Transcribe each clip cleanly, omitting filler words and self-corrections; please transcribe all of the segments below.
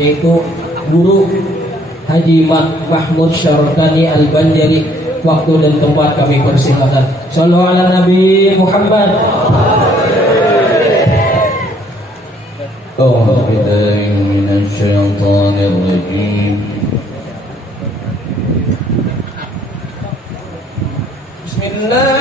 yaitu Guru Haji Mahmud Syarokani Al-Banjari. Waktu dan tempat kami persilakan. Sallu ala Nabi Muhammad. A'udzu billahi minasy syaithanir rajim. Bismillahirrahmanirrahim. La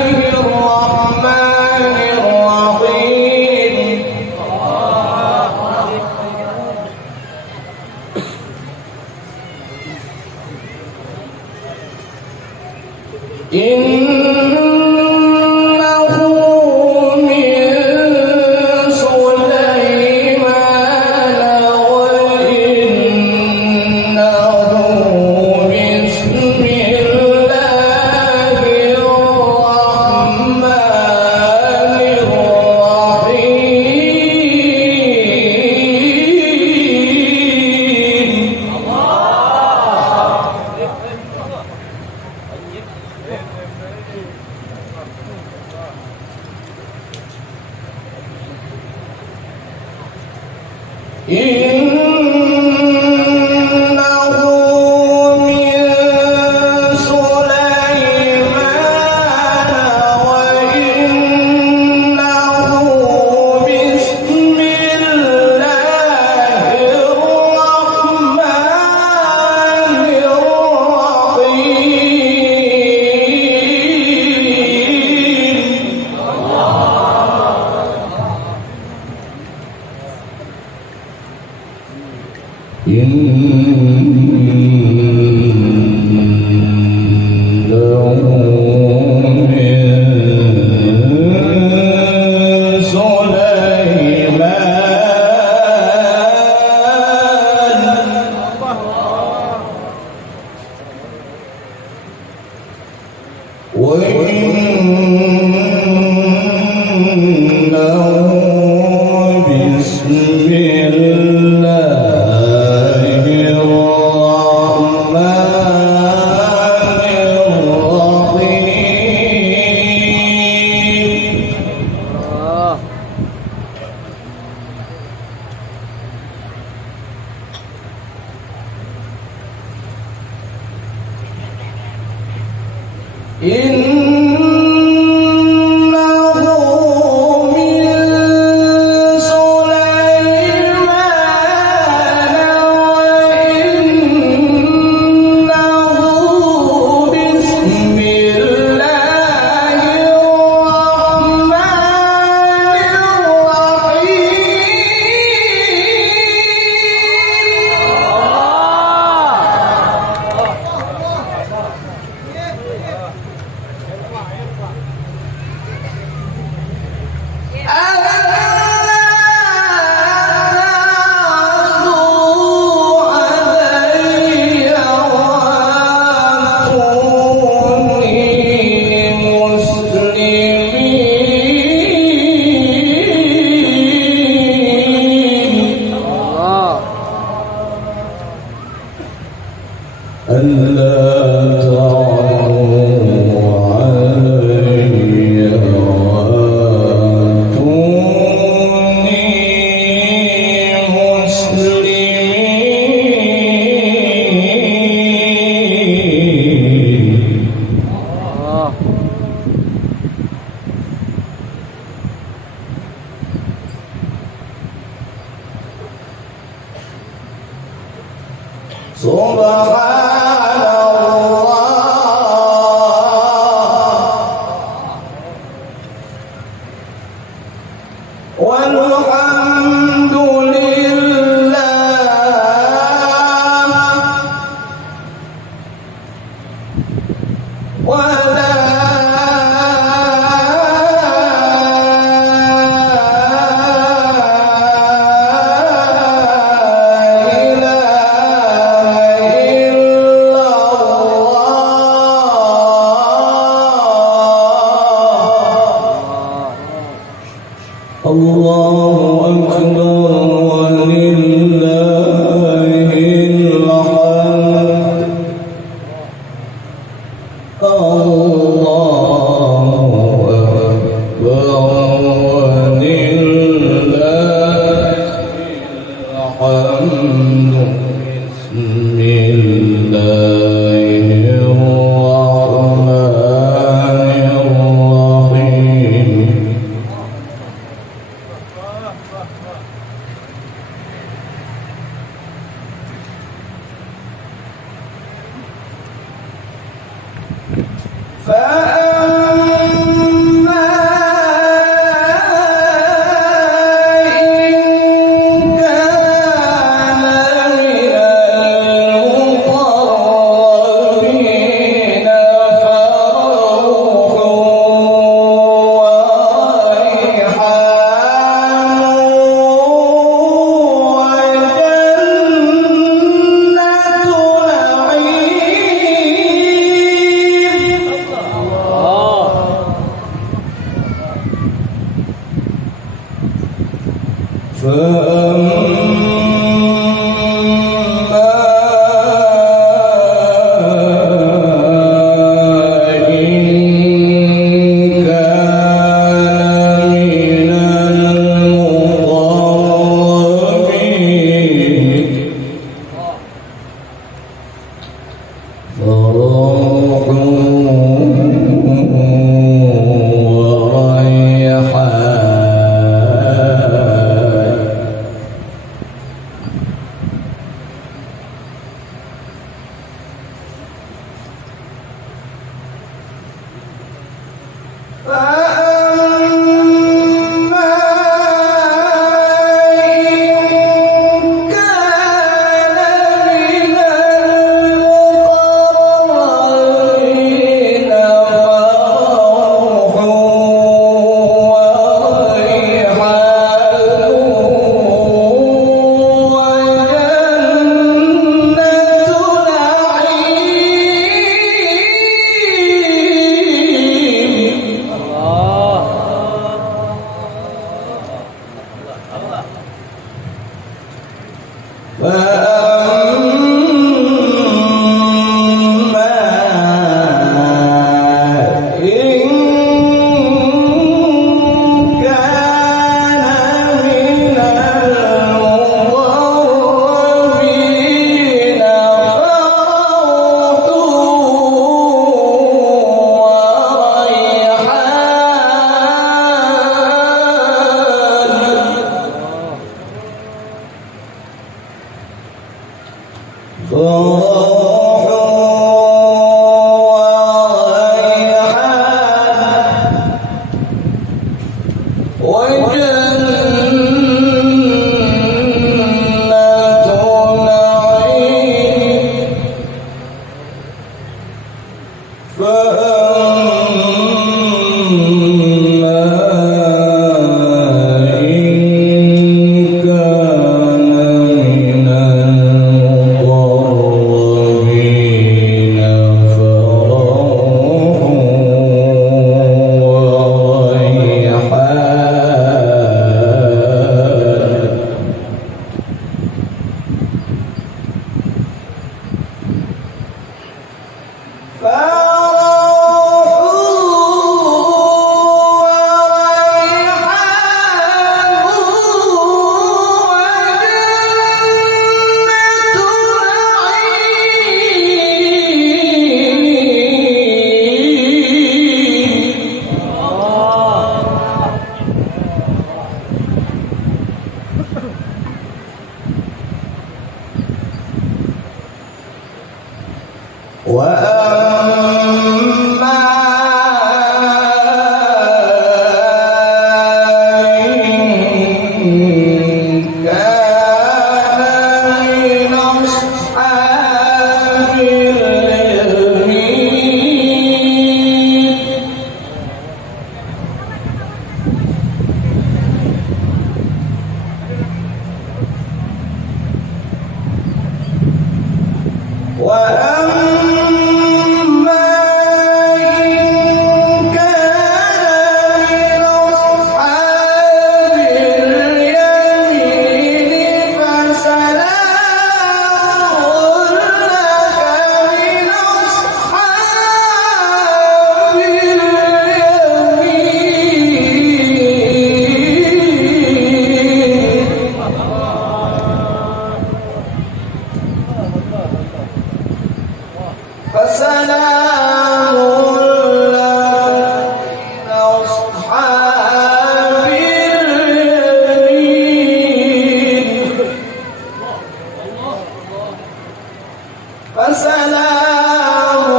وسلام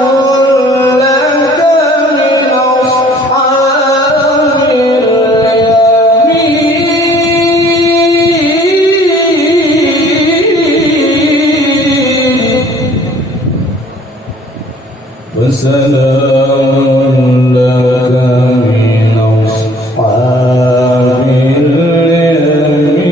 لك من أصحاب اليمين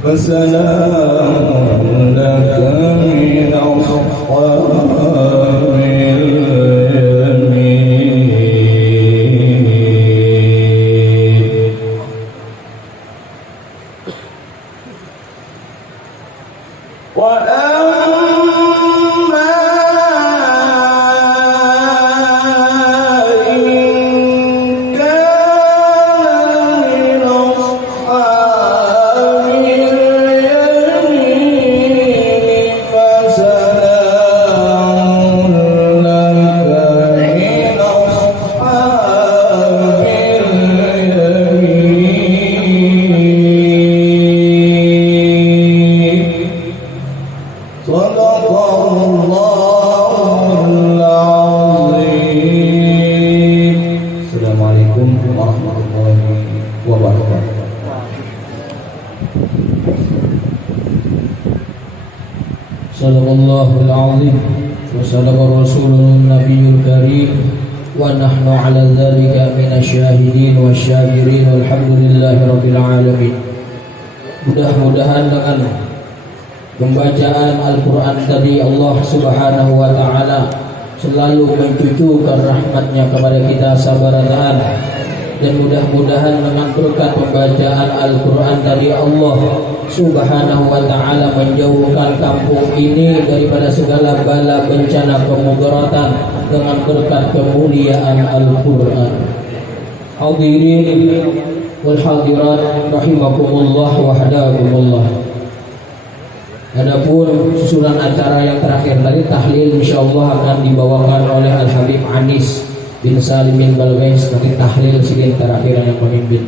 وسلام لك من أصحاب اليمين Assalamualaikum warahmatullahi wabarakatuh. Sadaqallahul azim wa sadaqa rasulun nabiyul karim wa nahnu ala dzalika minasyahidin wasyakirin walhamdulillahi rabbil alamin. Mudah-mudahan dengan pembacaan Al-Quran tadi Allah subhanahu wa ta'ala selalu mencucurkan rahmatnya kepada kita sabarataan, dan mudah-mudahan dengan berkat pembacaan Al-Quran tadi Allah subhanahu wa ta'ala menjauhkan kampung ini daripada segala bala bencana kemudaratan dengan berkat kemuliaan Al-Quran. Hadirin wal hadirat rahimakumullah wa hadakumullah. Adapun susunan acara yang terakhir tadi tahlil insyaallah akan dibawakan oleh Al-Habib Anis bin Salim bin Balwais. Nanti tahlil sidin terakhir yang memimpin.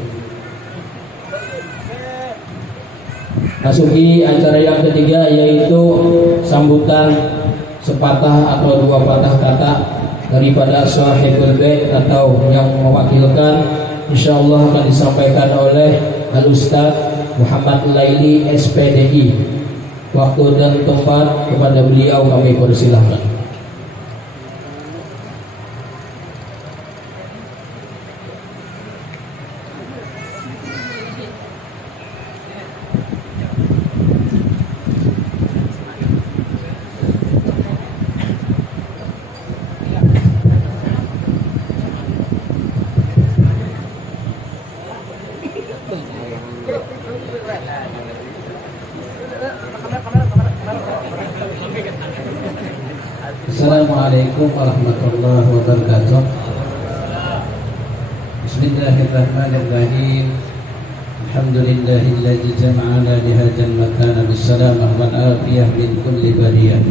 Masuki acara yang ketiga, yaitu sambutan sepatah atau dua patah kata daripada Sahibul Bait atau yang mewakilkan, insyaallah akan disampaikan oleh Al-Ustaz Muhammad Laili SPDI. Waktu dan tempat kepada beliau kami persilahkan. Assalamualaikum warahmatullahi wabarakatuh. Bismillahirrahmanirrahim. Alhamdulillahilladzi jama'ana lihadzal makana bisalamah wal afiyah min kulli bariyah.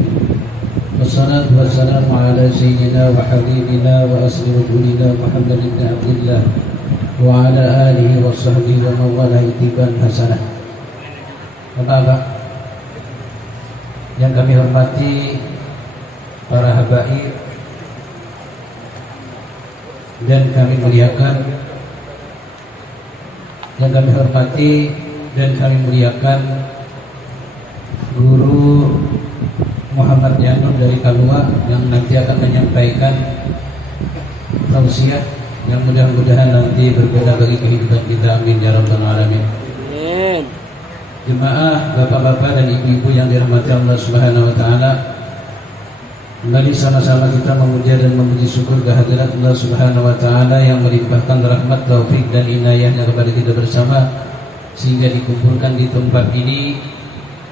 Wassalatu wassalamu ala sayyidina wa habibina wa asli rasulina Muhammadin bin Abdillah wa ala alihi wa sahbihi wa mawala itiban hasanah. Bapak yang kami hormati para habaib dan kami muliakan, yang kami hormati dan kami muliakan Guru Muhammad Yanur dari Kalua yang nanti akan menyampaikan tausiah yang mudah-mudahan nanti berguna bagi kehidupan kita, amin ya rabbal alamin. Jemaah, bapak-bapak dan ibu-ibu yang dirahmati Allah Subhanahu wa taala, Kembali sama-sama kita memuja dan memuji syukur kehadirat Allah Subhanahu wa taala yang melimpahkan rahmat, taufik dan inayahnya kepada kita bersama sehingga dikumpulkan di tempat ini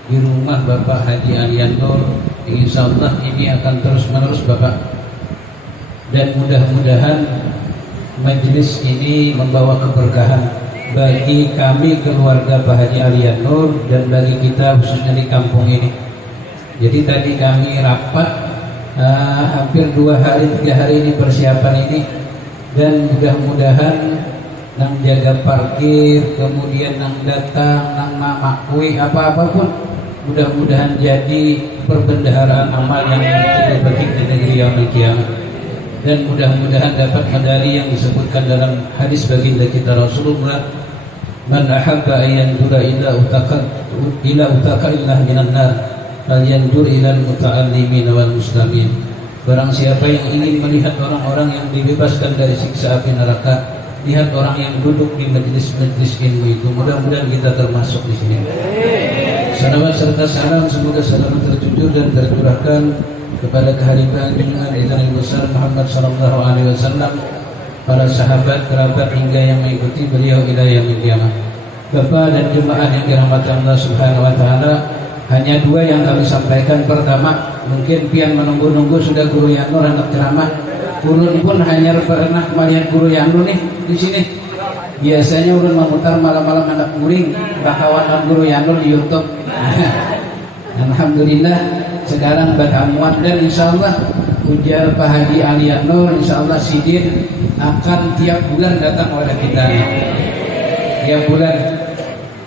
di rumah Bapak Haji Alian Nur. Insyaallah ini akan terus-menerus Bapak, dan mudah-mudahan majelis ini membawa keberkahan bagi kami keluarga Pak Haji Alian Nur dan bagi kita khususnya di kampung ini. Jadi tadi kami rapat hampir 2 hari 3 hari ini persiapan ini, dan mudah-mudahan nang jaga parkir, kemudian nang datang, nang makui apa-apapun, mudah-mudahan jadi perbendaharaan amal yang bagi di negeri yaumil kiamat, dan mudah-mudahan dapat medali yang disebutkan dalam hadis baginda kita Rasulullah, man ahabba ayyandura ila utaka illah minan nar falyandur ilal muta'allimin wal muslimin. Barang siapa yang ingin melihat orang-orang yang dibebaskan dari siksa api neraka, lihat orang yang duduk di majelis-majelis ilmu itu. Mudah-mudahan kita termasuk di sini. Salawat serta salam semoga selalu terjujur dan tercurahkan kepada kehadiran junjungan kita Nabi besar Muhammad sallallahu alaihi wasallam, para sahabat, kerabat hingga yang mengikuti beliau ila yaumil qiyamah. Bapak dan jemaah yang dirahmati Allah Subhanahu wa taala, hanya 2 yang kami sampaikan. Pertama, mungkin pian menunggu-nunggu sudah Guru Yanur hendak ceramah. Ulun pun hanya pernah melihat Guru Yanur nih di sini. Biasanya ulun memutar malam-malam hendak nguring bakawan Guru Yanur di YouTube. Alhamdulillah sekarang berhamuat, dan insyaallah ujar Pak Haji Alian Nur, insyaallah Sidin akan tiap bulan datang kepada kita. Tiap bulan.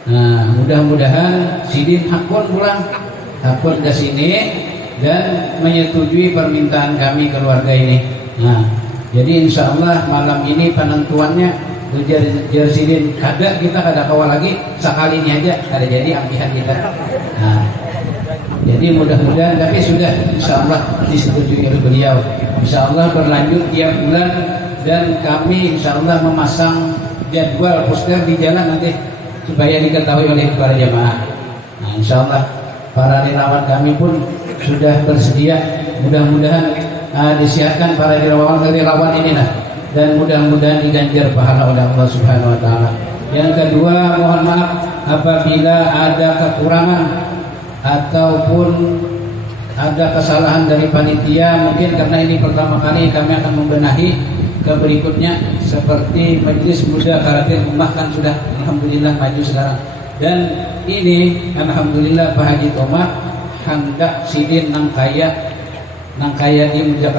Nah, mudah-mudahan Sidin hakun pulang, hakun ke sini dan menyetujui permintaan kami keluarga ini. Nah, jadi insya Allah malam ini penentuannya ujar Sidin kada kita kada kawal lagi, sekali ini aja kada jadi ampihan kita. Nah, jadi mudah-mudahan, tapi sudah insya Allah disetujui oleh beliau. Insya Allah berlanjut tiap bulan, dan kami insya Allah memasang jadwal poster di jalan nanti supaya diketahui oleh para jamaah. Nah, insya Allah para relawan kami pun sudah bersedia. Mudah-mudahan disiapkan para relawan ini lah, dan mudah-mudahan diganjar pahala oleh Allah Subhanahu wa taala. Yang kedua, mohon maaf apabila ada kekurangan ataupun ada kesalahan dari panitia, mungkin karena ini pertama kali kami akan membenahi ke berikutnya, seperti Majelis Muda Karate Ummah kan sudah alhamdulillah maju sekarang, dan ini alhamdulillah Pak Haji Tomah hendak Sidin nang kaya di Muda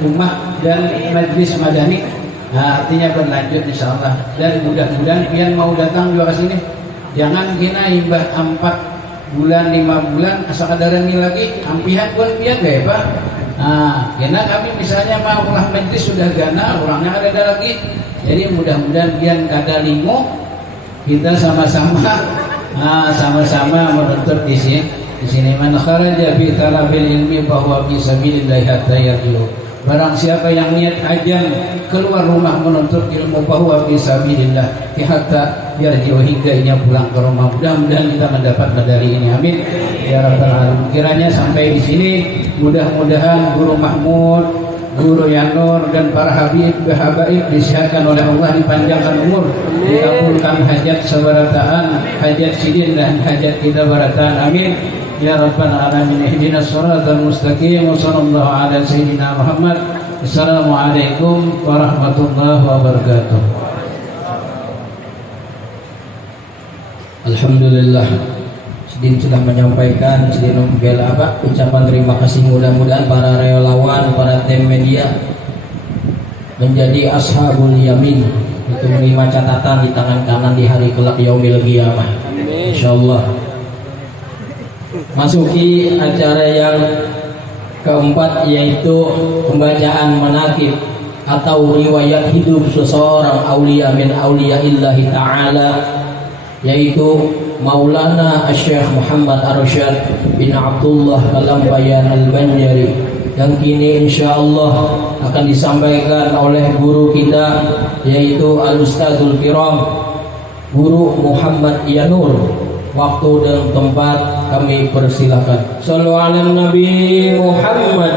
Ummah dan Majelis Madani. Nah, artinya berlanjut insyaallah, dan mudah-mudahan pian mau datang juga ke sini. Jangan kena imbah 4 bulan 5 bulan asal ada rengi lagi ampihan pun pian gak Pak. Nah, karena kami misalnya mau ulah majelis sudah gana, orangnya ada lagi. Jadi mudah-mudahan pian kada lingo, kita sama-sama menuntut di sini. Man kharaja bi talabil ilmi bahwa fi sabilillah hatta yarji'u. Barang siapa yang niat ajang keluar rumah menuntut ilmu bahwa fi sabilillah hatta yarji'u, hingga ia pulang ke rumah. Mudah-mudahan kita mendapat medali ini. Amin ya rabbal alamin. Kiranya sampai di sini, mudah-mudahan Guru Mahmud, Guru Yanur dan para habaib disehatkan oleh Allah, dipanjangkan umur, dikabulkan hajat sebarataan, hajat Sidin dan hajat kita barataan. Amin ya rabbal alamin. Ihdinas shiratal mustaqim wa sallallahu ala sayyidina Muhammad. Assalamualaikum warahmatullahi wabarakatuh. Alhamdulillah, Sidin sudah menyampaikan, Sidin membela ucapan terima kasih. Mudah-mudahan para relawan, para tim media menjadi ashabul yamin, itu menerima catatan di tangan kanan di hari kelak yaumil qiyamah. Insyaallah. Masuki acara yang keempat, yaitu pembacaan manaqib atau riwayat hidup seseorang aulia min auliyaillahi ta'ala, yaitu Maulana Syekh Muhammad Arsyad bin Abdullah Kalambayan Al-Banjari, yang kini insyaallah akan disampaikan oleh guru kita, yaitu Al-Ustadzul Kiram Guru Muhammad Yanur. waktu dan tempat kami persilahkan. Shallu ala Nabi Muhammad.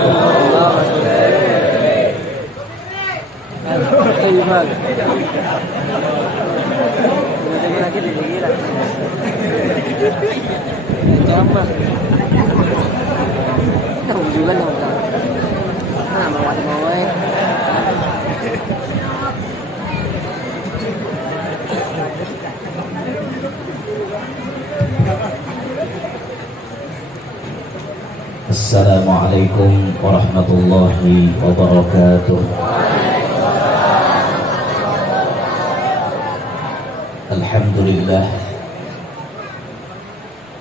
Assalamualaikum warahmatullahi wabarakatuh. Alhamdulillah.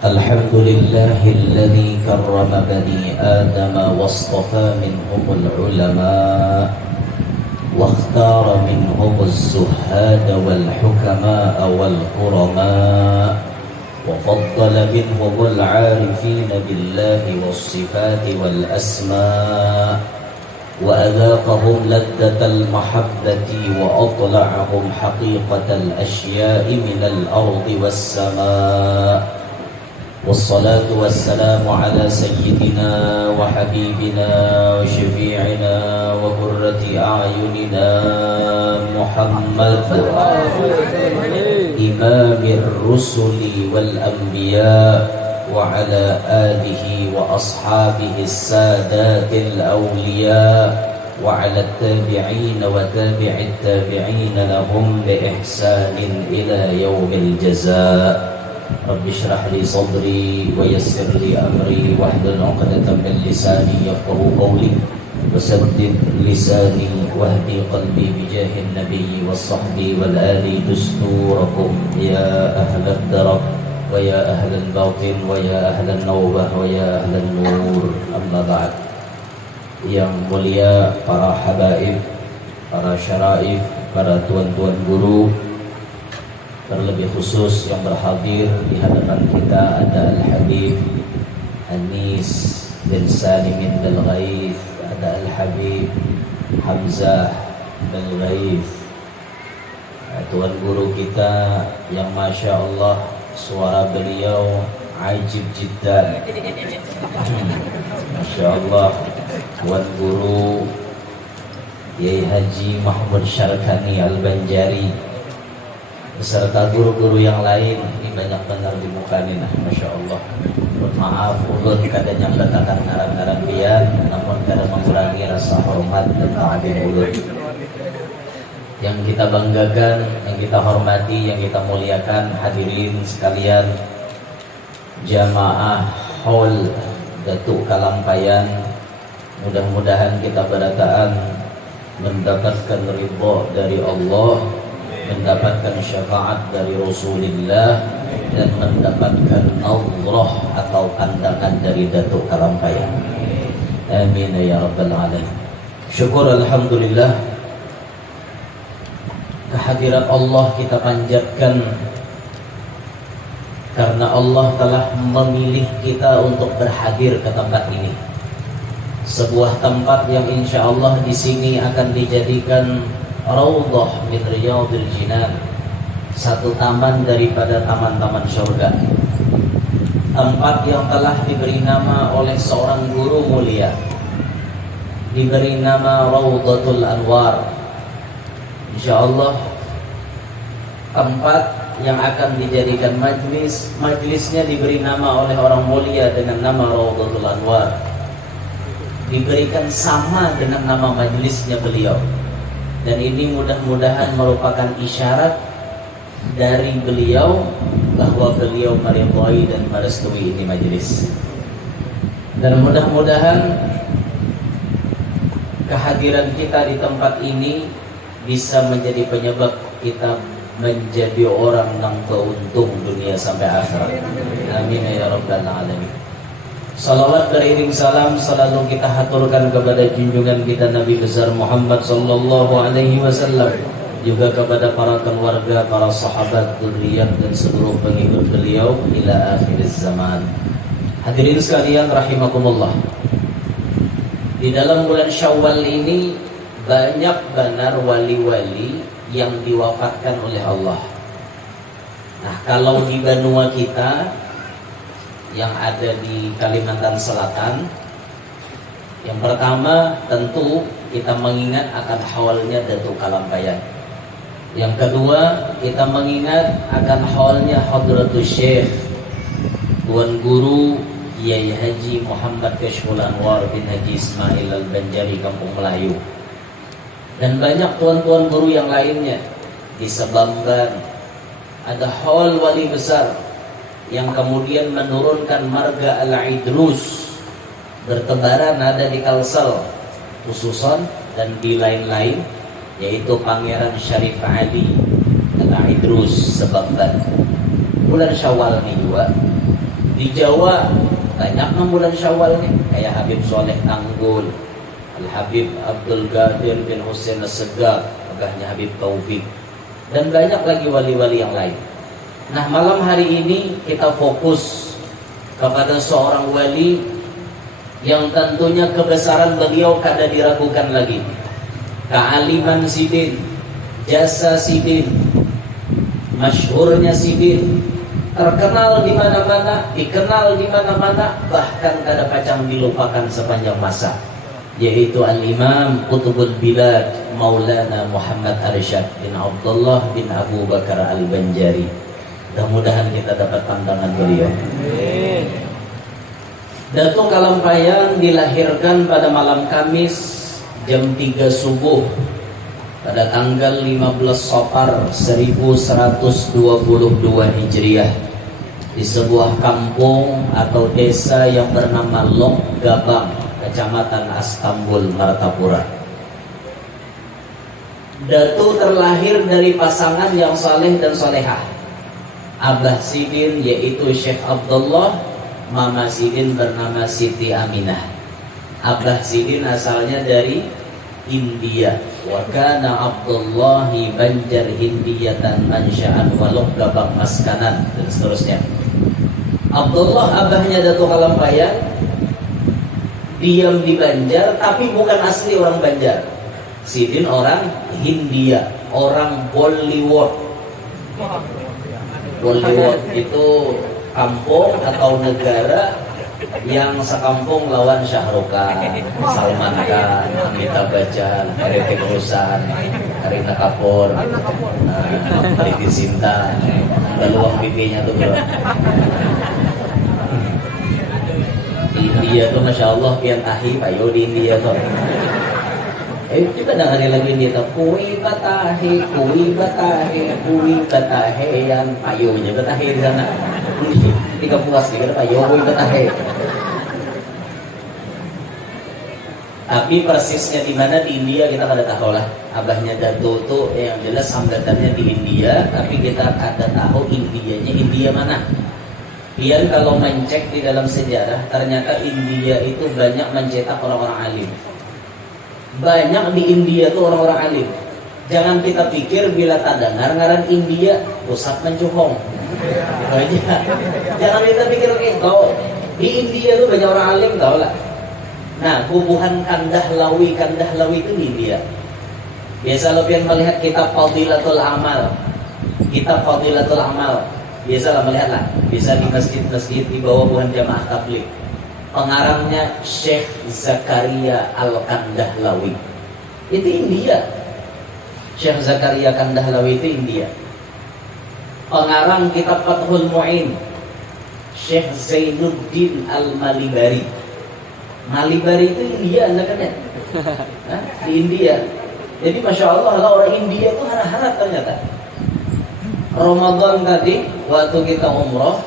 Alhamdulillahilladzi karrama bani Adam wastafa minhumul ulama wa ikhtara minhumuz zuhad wal hukama wal qurama وفضل منهم العارفين بالله والصفات والأسماء وأذاقهم لذة المحبة وأطلعهم حقيقة الأشياء من الأرض والسماء والصلاة والسلام على سيدنا وحبيبنا وشفيعنا وقرة أعيننا محمد إمام الرسل والأنبياء وعلى آله وأصحابه السادات الأولياء وعلى التابعين وتابع التابعين لهم بإحسان إلى يوم الجزاء. رب اشرح لي صدري ويسر لي أمري واحلل عقدة من لساني يفقهوا قولي وسدد لساني واهدي قلبي بجاه النبي والصحب والآل دستوركم يا أهل الدرب ويا أهل الباطن ويا أهل النوبة ويا أهل النور. أما بعد. Yang mulia para habaib, para syaraif, para tuan-tuan guru, terlebih khusus yang berhadir di hadapan kita ada Al-Habib Anis bin Salimin Al-Ghaif, ada Al-Habib Hamzah bin Ghaif, tuan guru kita yang Masya Allah suara beliau ajib jiddan. Masya Allah, tuan guru Kiai Haji Mahmud Syarkani Al-Banjari beserta guru-guru yang lain. Ini banyak benar di muka ini, Masya Allah. Maaf ulun kadang yang letakkan ngarang-ngarang biar, namun kadang mengurangi rasa hormat dan ta'adim ulun. Yang kita banggakan, yang kita hormati, yang kita muliakan, hadirin sekalian, jamaah haul Datuk Kalampayan, mudah-mudahan kita berataan mendapatkan ridha dari Allah, mendapatkan syafaat dari Rasulullah, dan mendapatkan nazrah atau pandangan dari Datuk Kalampayan. Amin ya rabbal alamin. Syukur alhamdulillah, kehadirat Allah kita panjatkan karena Allah telah memilih kita untuk berhadir ke tempat ini. Sebuah tempat yang insya Allah di sini akan dijadikan Raudhah min Riyadil Jinan, satu taman daripada taman-taman surga. Tempat yang telah diberi nama oleh seorang guru mulia, diberi nama Raudhatul Anwar. Insyaallah tempat yang akan dijadikan majlisnya diberi nama oleh orang mulia dengan nama Raudhatul Anwar, diberikan sama dengan nama majlisnya beliau. Dan ini mudah-mudahan merupakan isyarat dari beliau bahwa beliau meridhai dan merestui ini majelis. Dan mudah-mudahan kehadiran kita di tempat ini bisa menjadi penyebab kita menjadi orang yang beruntung dunia sampai akhirat. Amin ya rabbal alamin. Salawat beriring salam selalu kita haturkan kepada junjungan kita Nabi besar Muhammad sallallahu alaihi wasallam, juga kepada para keluarga, para sahabat, dzurriyyah dan seluruh pengikut beliau ila akhir zaman. Hadirin sekalian rahimakumullah. Di dalam bulan Syawal ini banyak benar wali-wali yang diwafatkan oleh Allah. Nah, kalau di benua kita yang ada di Kalimantan Selatan, yang pertama tentu kita mengingat akan haulnya Datuk Kalampayan. Yang kedua, kita mengingat akan haulnya Hadratus Syekh Tuan Guru Kiai Haji Muhammad Kashful Anwar bin Haji Ismail Al-Banjari Kampung Melayu. Dan banyak tuan-tuan guru yang lainnya. Di Sebamban ada haul wali besar yang kemudian menurunkan marga Al-Idrus, bertebaran ada di Kalsel khususon dan di lain-lain, yaitu Pangeran Syarif Ali Al-Idrus Sebamban. Bulan Syawal nih juga di Jawa banyak bulan Syawal nih, kayak Habib Soleh Tanggul, Al-Habib Abdul Qadir bin Husain As-Segaf, agahnya Habib Taufik, dan banyak lagi wali-wali yang lain. Nah, malam hari ini kita fokus kepada seorang wali yang tentunya kebesaran beliau kada diragukan lagi. Kealiman Sidin, jasa Sidin, masyhurnya Sidin, terkenal di mana-mana, dikenal di mana-mana, bahkan kada pacang dilupakan sepanjang masa, yaitu Al-Imam Qutbul Bilad Maulana Muhammad Arsyad bin Abdullah bin Abu Bakar Al-Banjari. Mudah-mudahan kita dapat pandangan beliau. Datuk Kalampayan dilahirkan pada malam Kamis jam 3 subuh pada tanggal 15 Safar 1122 Hijriah di sebuah kampung atau desa yang bernama Lok Gabang, Kecamatan Astambul, Martapura. Datu terlahir dari pasangan yang saleh dan solehah. Abah Sidin yaitu Syekh Abdullah, Mama Sidin bernama Siti Aminah. Abah Sidin asalnya dari India. Wa kana Abdullahi Banjar Hindiyatan mansya'an wa Lok Gabang maskanan, dan seterusnya. Abdullah abahnya Datuk Kalampayan diam di Banjar, tapi bukan asli orang Banjar. Sidin orang Hindia, orang Bollywood. Bollywood itu kampung atau negara yang sekampung lawan Shah Rukh Khan, Salman Khan, Amitabh Bachchan, Hrithik Roshan, Kareena Kapoor, Preity Zinta, beluang pipinya tuh bro. Di India tuh Masya Allah pian tahi payo di India tuh. Kita dengerin lagi dia tuh kui batahe yang payonya batahe di sana. Tiga puas gitu payo kui batahe. Tapi persisnya di mana di India kita kada tahu lah. Abahnya Dato tuh yang jelas hamdatannya di India, tapi kita kada tahu Indianya India mana. Pian kalau mencek di dalam sejarah, ternyata India itu banyak mencetak orang-orang alim. Banyak di India tuh orang-orang alim. Jangan kita pikir bila tak dengar ngaran India pusat mencuhong. Itu aja. Jangan kita pikir kau di India tuh banyak orang alim, tau lah. Nah, kubuhan Kandahlawi itu di India. Biasa lo pian melihat kitab Fadilatul Amal. Kitab Fadilatul Amal. Biasa lah melihat lah. Bisa di masjid-masjid di bawah buhan jamaah tabligh. Pengarangnya Syekh Zakaria Al-Kandahlawi. Itu India. Syekh Zakaria Kandahlawi itu India. Pengarang kitab Fathul Mu'in Syekh Zainuddin Al-Malibari. Malibari itu India, kan ya? Di India. Jadi Masya Allah orang India itu harap-harap ternyata. Ramadan tadi waktu kita umroh,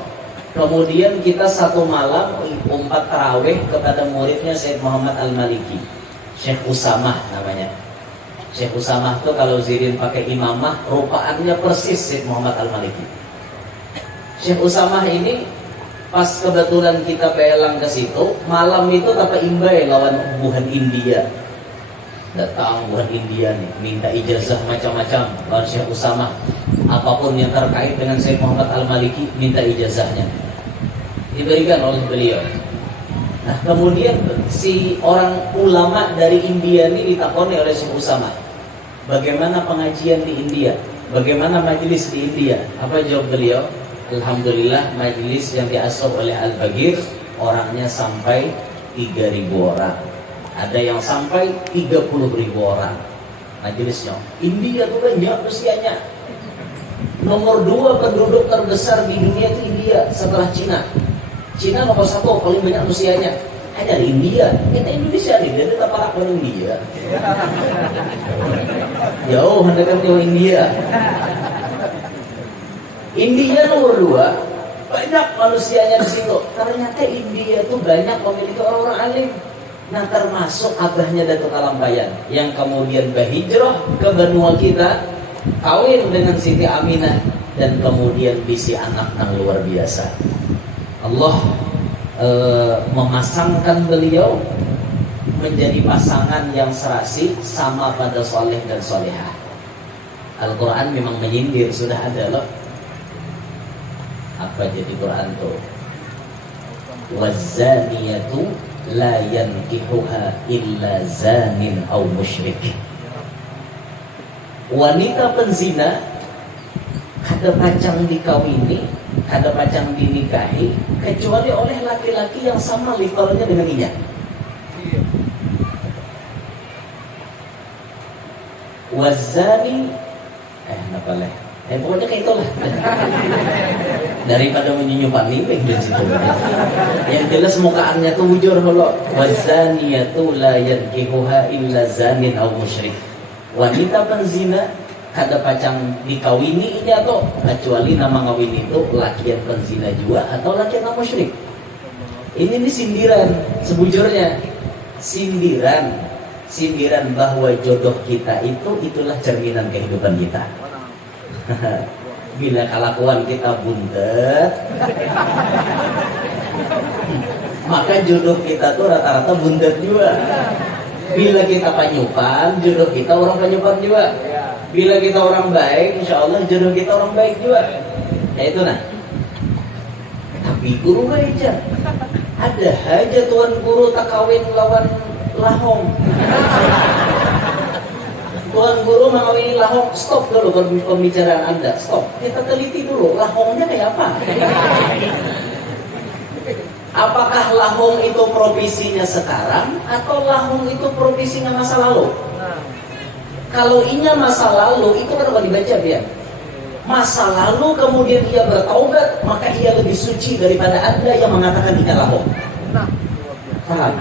kemudian kita satu malam umpat tarawih kepada muridnya Syekh Muhammad Al-Maliki, Syekh Usamah namanya. Syekh Usamah tuh kalau Zirin pakai imamah rupaannya persis Syekh Muhammad Al-Maliki. Syekh Usamah ini pas kebetulan kita pelang ke situ, malam itu kata imbai lawan buhan India. Datang buhan India nih, minta ijazah macam-macam lawan Syekh Usamah. Apapun yang terkait dengan Syekh Muhammad Al-Maliki, minta ijazahnya. Diberikan oleh beliau. Nah, kemudian si orang ulama dari India ini ditakoni oleh Syekh Usamah, bagaimana pengajian di India? bagaimana majelis di India? Apa jawab beliau? Alhamdulillah majelis yang diasuh oleh Al-Bagir orangnya sampai 3.000 orang. Ada yang sampai 30.000 orang majelisnya. India tuh banyak usianya. Nomor 2 penduduk terbesar di dunia itu India setelah Cina. Cina nomor 1 paling banyak usianya. Hanya di India. Kita Indonesia nih, dia tetap parah orang India. Jauh hendakan jauh India. India nomor 2, banyak manusianya di situ. Ternyata India itu banyak memiliki orang-orang alim. Nah termasuk abahnya Datuk Kalampayan yang kemudian berhijrah ke benua kita, kawin dengan Siti Aminah dan kemudian bisi anak yang luar biasa. Allah memasangkan beliau menjadi pasangan yang serasi sama pada soleh dan solehah. Al-Quran memang menyindir, sudah ada loh. Apa jadi Quran tuh? Wazaniyatu la yankihuha illa zanin au musyrik. Wanita penzina kada pacang dikawini, kada pacang dinikahi kecuali oleh laki-laki yang sama levelnya dengan dia. Wazani apa lah? Pokoknya kayak itulah. Daripada menyunyupan limbing di situ. Yang jelas mukaannya tuh bujur kalau wazaniyatu la yankihuha illa zanin aw musyrik. Wanita penzina kada pacang dikawini ini atau kecuali nama ngawin itu laki yang penzina juga atau laki yang musyrik. Ini sindiran sebujurnya. Sindiran bahwa jodoh kita itulah cerminan kehidupan kita. Bila kelakuan kita bundet, maka jodoh kita tuh rata-rata bundet juga. Bila kita panyupan, jodoh kita orang panyupan juga. Bila kita orang baik, insya Allah jodoh kita orang baik juga. Ya itu nah. Tapi guru aja, ada aja tuan guru tak kawin lawan lahong. Tuan guru mengawini lahong, stop dulu pembicaraan Anda, stop. Kita teliti dulu, lahongnya kayak apa? Apakah lahong itu profesinya sekarang atau lahong itu profesinya masa lalu? Kalau inya masa lalu, itu kenapa dibaca dia? Masa lalu kemudian ia bertaubat, maka ia lebih suci daripada Anda yang mengatakan inya lahong. Paham?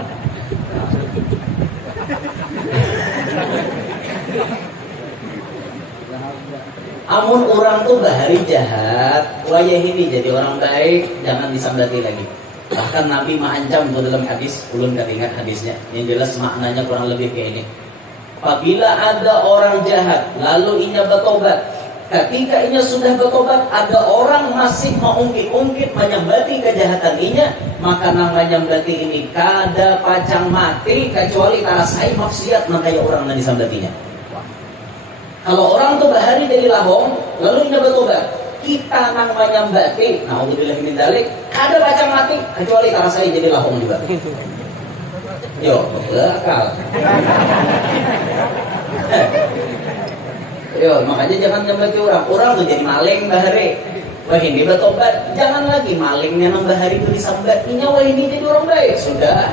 Amun orang tuh bahari jahat, wayah ini jadi orang baik, jangan disambati lagi. Bahkan Nabi mengancam itu dalam hadis, ulun ingat hadisnya, yang jelas maknanya kurang lebih kayak ini. Apabila ada orang jahat, lalu inya bertobat, ketika inya sudah bertobat, ada orang masih mengungkit-ungkit menyambati kejahatan inya, maka namanya berarti ini kada pacang mati kecuali tarasai maksiat makanya orang yang disambatinya. Kalau orang tuh bahari dari lahong, lalu inya bertobat, kita nang menyambati, naudzubillah min dzalik, kada pacang mati kecuali tarasai jadi lahong juga. Yo, akal. Yo, makanya jangan nyambati orang. Orang tuh jadi maling bahari. Wah ini bertobat, jangan lagi malingnya nang bahari itu disambat. Inya wah ini jadi orang baik sudah.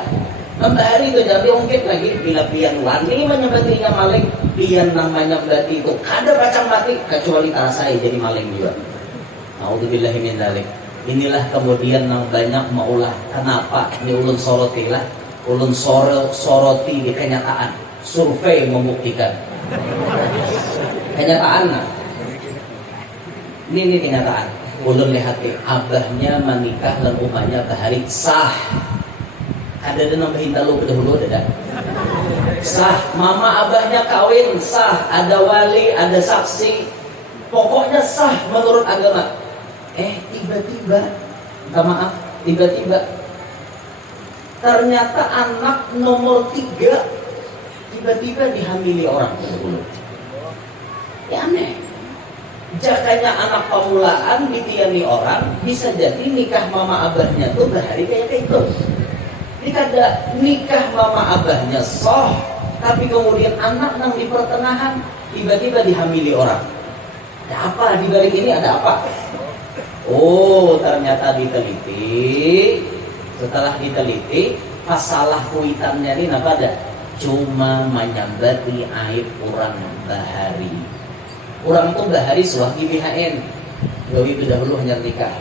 Nang bahari itu jadi ungkit lagi. Bila pian wani menyambatinya maling, pian nang menyambati itu kada pacang mati kecuali tarasai jadi maling juga. Naudzubillah min dzalik. Inilah kemudian nang banyak maulah. Kenapa? Ini ulun sorotilah. Ulun soroti di kenyataan. Survei membuktikan. Kenyataan nah. Ini kenyataan. Ulun lihat abahnya menikah dan umahnya bahari sah. Ada nambahin dalu dahulu ada. Sah. Mama abahnya kawin sah. Ada wali, ada saksi. Pokoknya sah menurut agama. Tiba-tiba, minta maaf, tiba-tiba ternyata anak nomor 3 tiba-tiba dihamili orang. Ya aneh. Jakanya anak pemulaan ditiani orang, bisa jadi nikah mama abahnya tuh bahari kayak itu. Ini kada nikah mama abahnya sah, tapi kemudian anak nang di pertengahan tiba-tiba dihamili orang. Ada apa di balik ini? Ada apa? Oh, ternyata diteliti. Setelah diteliti, masalah kuitannya ini apa ada? Cuma menyambati aib orang bahari. Orang tuh bahari suah di BHN. Gawi itu dahulu hanya nikah.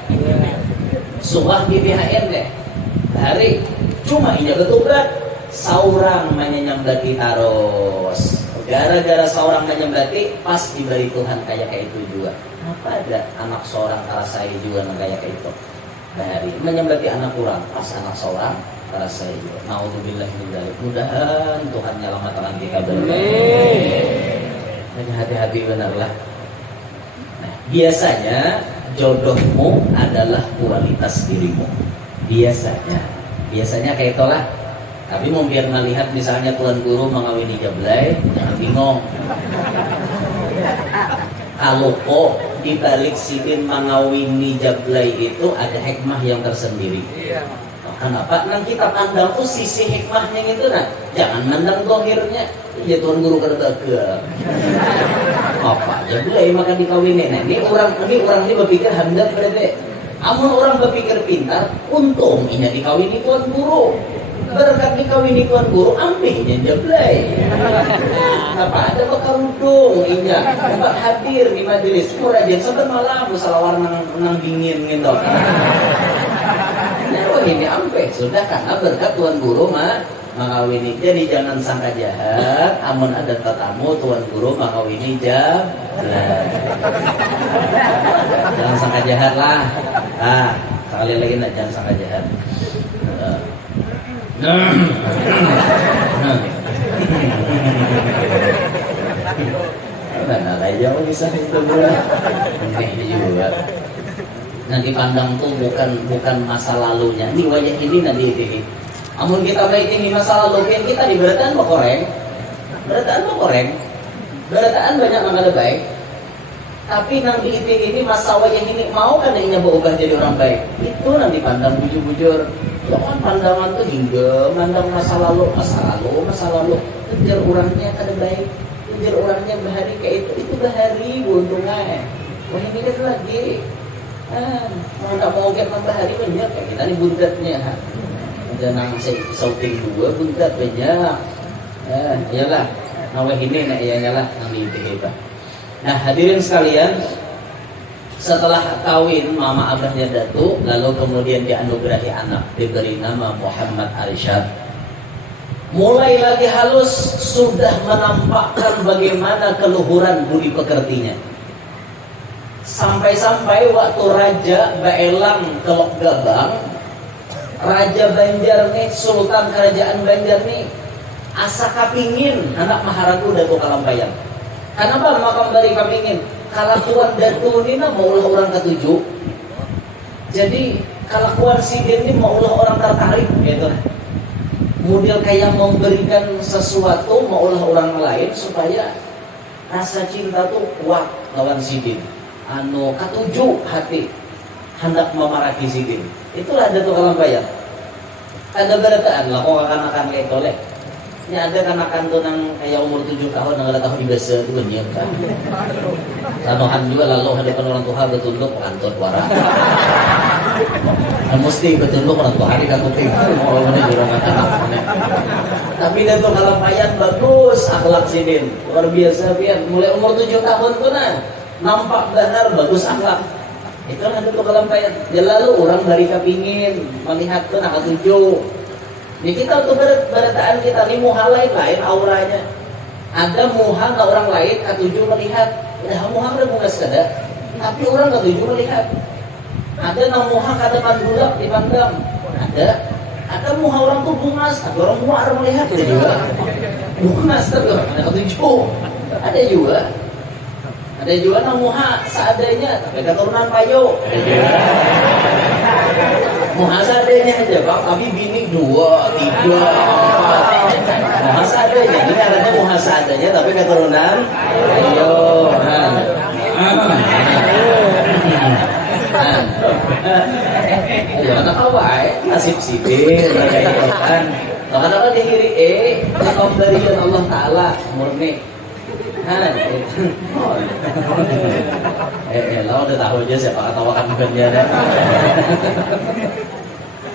Suah di BHN deh. Bahari cuma ini betubat. Saurang menyambati taros. Gara-gara seorang menyembati, pas diberi Tuhan kayak itu juga. Apa ada anak seorang saya juga kayak itu? Dari menyembati anak kurang, pas anak seorang saya juga. Naudzubillah min dzalik. Mudahan Tuhan nyelamatkan kita benar. Jadi hati-hati benarlah. Nah, biasanya jodohmu adalah kualitas dirimu. Biasanya kayak itulah. Tapi mau biar melihat misalnya Tuan Guru mengawini Jablay, jangan bingung. Kalau kok dibalik sidin mengawini Jablay itu ada hikmah yang tersendiri. Kenapa? Nang kita pandang tuh sisi hikmahnya itu nah, jangan mandang dohirnya. Ya Tuan Guru kada bagus. Apa Jablay maka dikawini. Nah, ini orang ini berpikir hendak berarti. Amun orang berpikir pintar, untung ini dikawini Tuan Guru. Berkat dikawini Tuan Guru, ampihnya Jablay. Apa ada bekerudung, injak, dapat hadir di majelis. Murajin sampai malam, musalawar nang dingin gitu. Nah, oh ini ampih, sudah karena berkat Tuan Guru mengawini. Jadi jangan sangka jahat, amun ada tetamu Tuan Guru mengawini Jablay. Jangan sangka jahat lah. Ah, sekali lagi jangan sangka jahat. Nah. Mana aja bisa itu juga. Nah dipandang tuh bukan masa lalunya. Ini wajah ini nanti ini. Amun kita baik ini masa lalu kita di berataan koreng. Berataan banyak mangga baik. Tapi nang di ini masa wajah ini mau kan dia berubah jadi orang baik. Itu nanti pandang bujur-bujur. Jangan pandangan tuh hingga mandang masa lalu. Kejar orangnya kada baik, kejar orangnya bahari kayak itu bahari buntungnya. Wah ini kan lagi, mau tak mau kita bahari banyak kayak kita ini buntatnya. Ada nang sauting dua buntat banyak. Iyalah, nawah ini nak iyalah nang diintih. Nah hadirin sekalian. Setelah kawin mama abahnya Datu, lalu kemudian dianugerahi anak, diberi nama Muhammad Arsyad. Mulai lagi halus sudah menampakkan bagaimana keluhuran budi pekertinya. Sampai-sampai waktu Raja Baelang Telok Gabang, Raja Banjar nih, Sultan Kerajaan Banjar nih, asa kapingin anak Maharagu Datu Kalampayan. Kenapa makam dari kapingin? Kalakuan Datu ini maulah orang ketujuh. Jadi kalakuan sidin ini maulah orang tertarik gitu. Model kayak memberikan sesuatu maulah orang lain supaya rasa cinta tuh kuat lawan sidin. Ketujuh hati hendak memaraki sidin. Itulah Datu Kalampayan. Ada berataan lah kok akan kayak toleh. Ya ada kan tuh nang kayak umur 7 tahun nang ada tahun di basa itu banyak kan. Sanohan juga lalu hadapan orang tua bertunduk kantor warah. Mesti bertunduk orang tua hari kan penting. Kalau mana jurang anak. Tapi Datu Kalampayan bagus akhlak sidin. Luar biasa pian. Mulai umur 7 tahun tuh nampak benar bagus akhlak. Itu Datu Kalampayan. Ya lalu orang dari kepingin melihat tuh nak ketujuh. Di kita untuk berataan kita ini muha lain auranya. Ada muha ke orang lain ketujuh melihat. Ya muha ada bunga sekadar. Tapi orang ketujuh melihat. Ada nang muha kada pandulak dipandang. Ada muha orang tuh bungas. Tapi orang muha ada melihat juga. Bungas tapi orang ada ketujuh. Ada juga nang muha seadanya. Tapi keturunan payo. Ada juga. Muha seadanya aja Bang, tapi bini 2, 3, 4. Muha seadanya, ini karena muha seadanya tapi keturunan ayo. Ayo anak awal nasib sipil kan. Kadang-kadang dihiri pemberian Allah Ta'ala murni. Lo udah tahu aja siapa ketawakan bukan dia ada.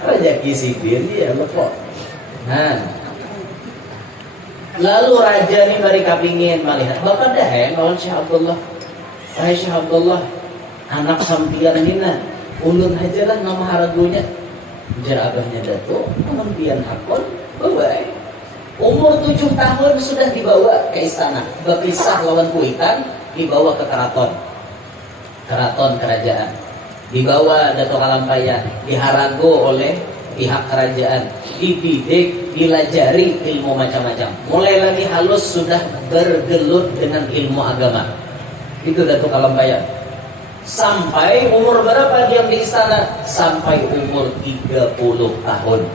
Rezeki sidin dia kok. Lalu raja nih bari kapingin melihat bapak dah lawan Syekh Abdullah. Wahai Syekh Abdullah, anak sampian dina ulun aja lah nama haragunya. Jar abahnya Dato, kemudian hakon bawa. Umur 7 tahun sudah dibawa ke istana, berpisah lawan Kuitan, dibawa ke keraton kerajaan. Dibawa Dato Kalampayan, diharago oleh pihak kerajaan, dididik, dilajari ilmu macam-macam. Mulai lagi halus sudah bergelut dengan ilmu agama. Itu Dato Kalampayan. Sampai umur berapa diam di istana? Sampai umur 30 tahun.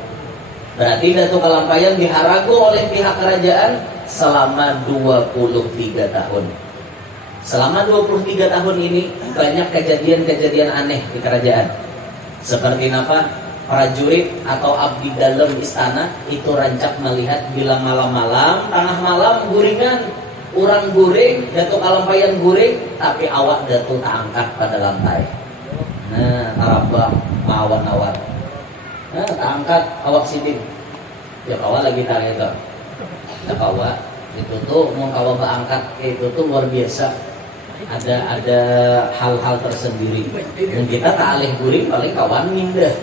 Berarti Dato Kalampayan diharago oleh pihak kerajaan selama 23 tahun. Selama 23 tahun ini banyak kejadian-kejadian aneh di kerajaan. Seperti apa? Prajurit atau abdi dalam istana itu rancak melihat bila malam-malam, tengah malam guringan, orang guring, Dato Kalampayan guring, tapi awak Dato tak angkat pada lantai. Nah, tarabah, awan-awan. Nah, tak angkat awak siding. Ya kawa lagi tarik itu. Ya kawa itu tuh mau kawa berangkat itu tuh luar biasa. Ada hal-hal tersendiri. Dan kita tak alih guring paling kawan mindah.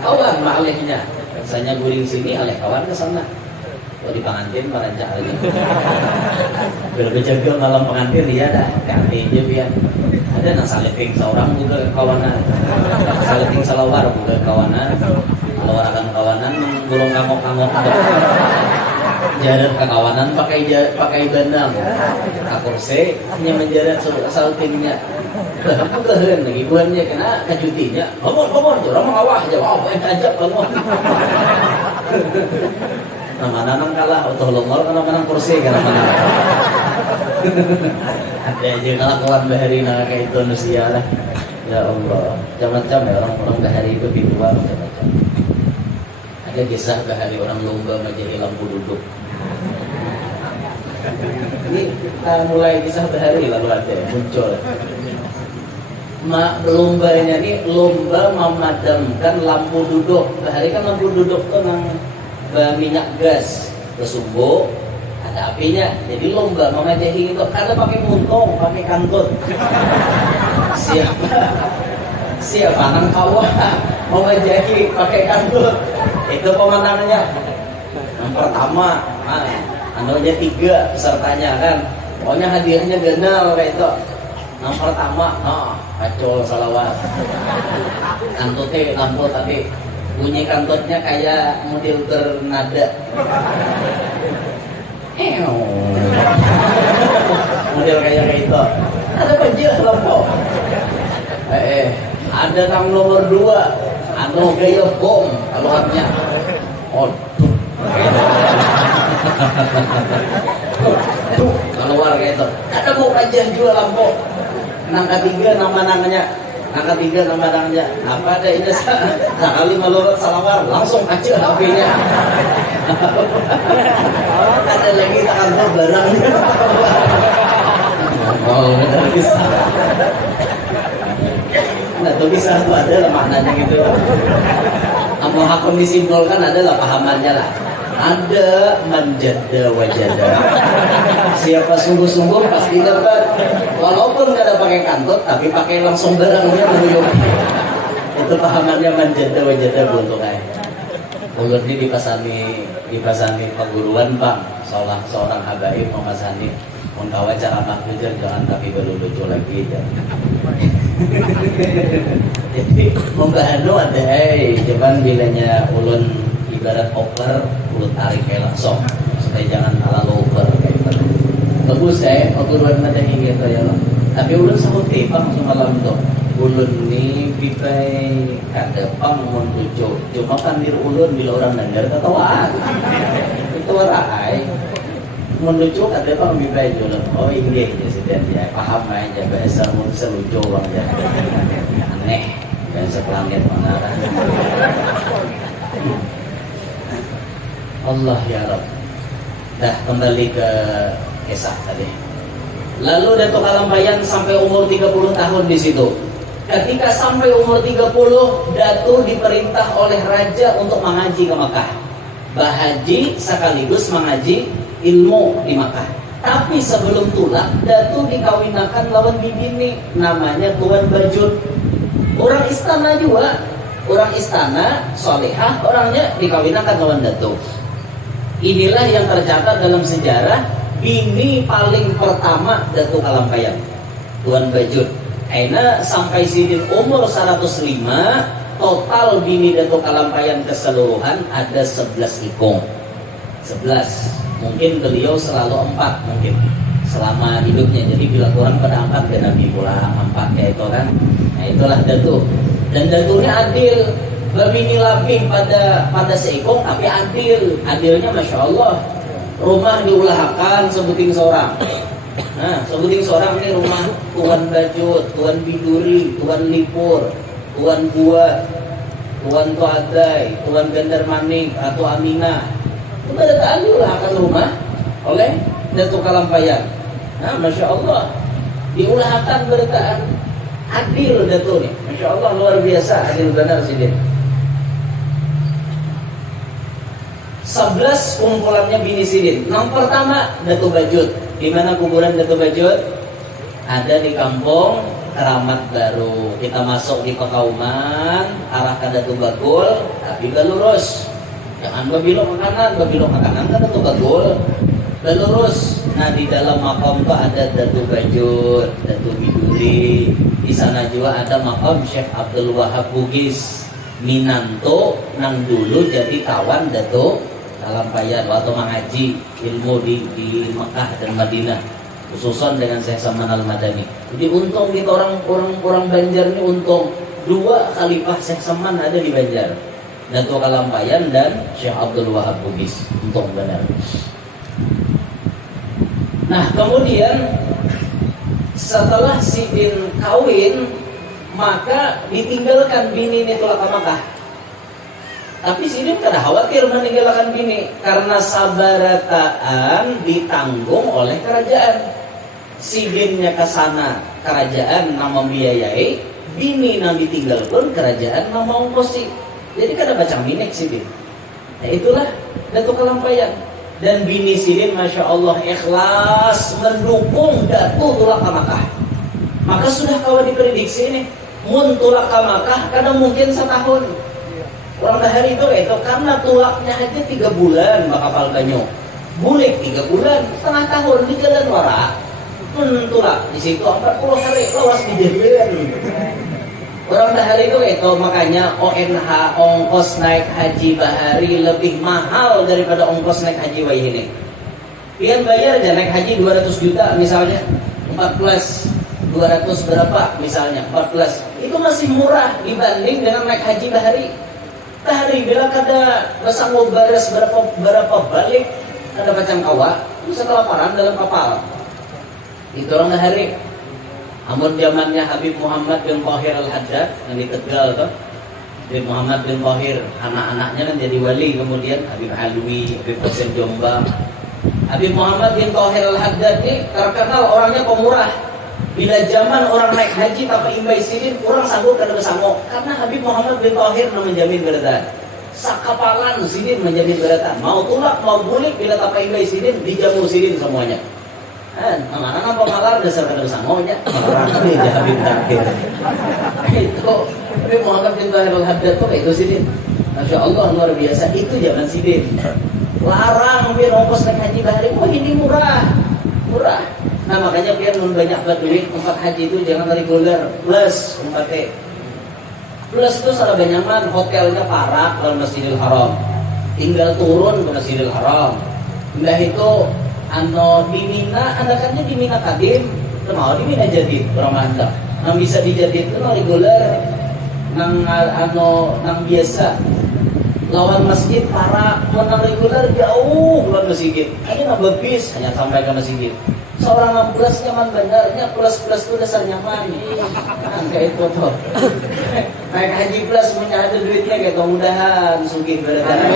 Kawan malihnya. Misalnya guring sini alih kawan ke sana. Kalau di pengantin merancak lagi. Berbejaga malam pengantin dia dah. Kantin dia biar. Ada nang saleting seorang juga kawanan. Saleting salawar juga kawanan. Kalau akan kawanan menggulung kamok-kamok. Jarak ke kawanan pakai bandang. Akurse hanya menjarak saltingnya. Bukan lagi buannya kena kejutinya. Komor tuh orang mengawah aja. Wah, yang ajak bangun. Nama-nama kalah atau lomor karena menang kursi karena mana. Ada aja kalau kawan bahari nak kayak itu manusia lah. Ya Allah, macam-macam ya orang bahari itu bituan macam-macam. Ada kisah bahari orang lomba menjadi lampu duduk. Ini kita mulai kisah bahari lalu ada muncul. Lombanya ini lomba memadamkan lampu duduk. Bahari kan lampu duduk tuh nang minyak gas tersumbu ada apinya, jadi lomba memajahi itu karena pakai muntung, pakai kantut. Siapa nang kawah memajahi pakai kantut, itu pemenangnya. Yang pertama anunya 3 pesertanya kan, pokoknya hadiahnya ganal kayak itu. Yang pertama kacol salawat, kantutnya lampu tapi bunyi kantotnya kayak model ternada. Model kayak itu. Ada aja lampu. Ada yang nomor 2, anu gaya bom keluarnya. Keluar kayak itu. Ada mau aja juga lampu. Nang ketiga nama-namanya. Angka 3 namanya apa ada ini sekali melurut salawar langsung aja HP-nya. Ada lagi tangan barangnya. Oh, benar bisa. Nah, tuh bisa tuh ada lah maknanya gitu. Mau hakam disimbolkan adalah pahamannya lah. Ada manjada wajada. Siapa sungguh-sungguh pasti dapat. Walaupun gak ada pakai kantut, tapi pakai langsung barangnya menuyuk. Itu pahamannya manjada wajada untuk kayak. Ulur ini dipasani perguruan Bang. Seorang habaib memasani mengkawa cara maklujar jangan tapi baru lucu lagi. Jadi membahanu ada cuman bilanya ulun ibarat oper, ulut tarik kayak langsung supaya jangan ala over kayak gitu. Bagus perguruan ada hingga itu ya loh. Tapi ulun sahut pang semalam tuh. Ulun ini bipai kada pang mentuju. Cuma kan diri ulun bila orang dengar ketawa. Itu warai. Menuju kada pang bipai ulun. Oh inggih ya sudah ya paham aja bahasa mun selucu bang ya. Aneh bahasa planet mana. Allah ya Rabb. Dah kembali ke Esa tadi. Lalu Datuk Kalambayan sampai umur 30 tahun di situ. Ketika sampai umur 30, Datuk diperintah oleh raja untuk mengaji ke Makkah. Bahaji sekaligus mengaji ilmu di Makkah. Tapi sebelum tulak, Datuk dikawinakan lawan bibini namanya Tuan Bajut. Orang istana juga, orang istana solehah, orangnya dikawinakan lawan Datuk. Inilah yang tercatat dalam sejarah bini paling pertama Datuk Kalambayan, Tuan Bajut. Aina sampai sidin umur 105, total bini Datuk Kalambayan keseluruhan ada 11 ikung. 11. Mungkin beliau selalu 4 mungkin selama hidupnya. Jadi bila kurang pada 4 ke Nabi pula 4 kayak itu kan. Nah itulah Datuk. Dan Datuknya adil. Berbini laping pada seikung tapi adil. Adilnya Masya Allah. Rumah diulahakan sebuting seorang. Nah, sebuting seorang ini rumah Tuan Bajut, Tuan Biduri, Tuan Lipur, Tuan Buat, Tuan Toadai, Tuan Gandar Manik, Ratu Aminah. Itu ada diulahakan rumah oleh Datuk Kalambayan. Nah, Masya Allah, diulahakan beritaan adil Datuk ini. Masya Allah luar biasa adil benar sih dia. 11 kumpulannya bini sidin. Yang pertama Datuk Bajut. Di mana kuburan Datuk Bajut? Ada di kampung Keramat Baru. Kita masuk di Pekauman, arah ke Datuk Bagul, tapi gak lurus. Jangan berbelok ke kanan kan Datuk Bagul. Gak lurus. Nah di dalam makam itu ada Datuk Bajut, Datuk Biduri. Di sana juga ada makam Syekh Abdul Wahab Bugis Minanto nang dulu jadi kawan Datuk Kalambayan waktu mengaji ilmu di Mekah dan Madinah, khususan dengan Syekh Saman Al-Madani. Jadi untung kita orang Banjar ini untung 2 khalifah Syekh Saman ada di Banjar, Datuk Kalambayan dan Syekh Abdul Wahab Bugis. Untung benar. Nah kemudian setelah sidin kawin, maka ditinggalkan bini ini tulak ke Makkah. Tapi sidin kada khawatir meninggalkan bini karena sabarataan ditanggung oleh kerajaan. Sidinnya ke sana, kerajaan yang membiayai, bini yang ditinggal pun kerajaan yang mau ongkosi. Jadi kada baca minik sidin. Nah itulah Datuk Kalambayan. Dan bini sidin Masya Allah ikhlas mendukung Datuk tulak ke Makkah. Maka sudah kawan diprediksi ini, mun tulak ke Makkah kadang mungkin setahun. Orang bahari itu karena tulaknya aja 3 bulan bakal banyu. Bulik 3 bulan, setengah tahun di jalan warak. Mun tulak di situ 40 hari lawas di jalan. Orang bahari itu makanya ONH ongkos naik haji bahari lebih mahal daripada ongkos naik haji wayini. Pian bayar aja naik haji 200 juta misalnya, 14 200 berapa misalnya 14 itu masih murah dibanding dengan naik haji bahari. Bahari bila kada bersanggup baris berapa balik kada macam kawa bisa kelaparan dalam kapal. Itu orang bahari. Amun zamannya Habib Muhammad bin Tahir Al-Haddad yang di Tegal tuh, Habib Muhammad bin Tahir anak-anaknya kan jadi wali, kemudian Habib Alwi, Habib Hussein Jombang. Habib Muhammad bin Tahir Al-Haddad ini terkenal orangnya pemurah. Bila zaman orang naik haji tanpa imbai sidin, orang sanggup kada bersanggup karena Habib Muhammad bin Tahir menjamin beratan. Sakapalan sidin menjamin beratan. Mau tulak mau bulik bila tanpa imbai sidin dijamu sidin semuanya. Kan, anak-anak pemalar dasar kada bersanggup-nya. Orang ini Habib Tahir. Itu Habib Muhammad bin Tahir Al-Haddad itu sidin. Masya Allah luar biasa. Itu zaman sidin. Larang biar ongkos naik haji bahari. Oh ini murah. Nah makanya biar banyak duit 4 haji itu jangan reguler plus 4T. Plus itu salah banyakan hotelnya Parak dalam Masjidil Haram. Tinggal turun ke Masjidil Haram. Nah itu di Mina, anakannya di Mina Kadim, mau di Mina Jadid, Ramanda. Nang bisa dijadid itu nang reguler, nang biasa. Lawan masjid Parak, nang reguler jauh lawan masjid. Hanya nambah bis hanya sampai ke masjid. Seorang plus nyaman benarnya plus itu dasar nyaman. Kayak itu tuh. Naik haji plus punya ada duitnya kayak mudahan sugih berada.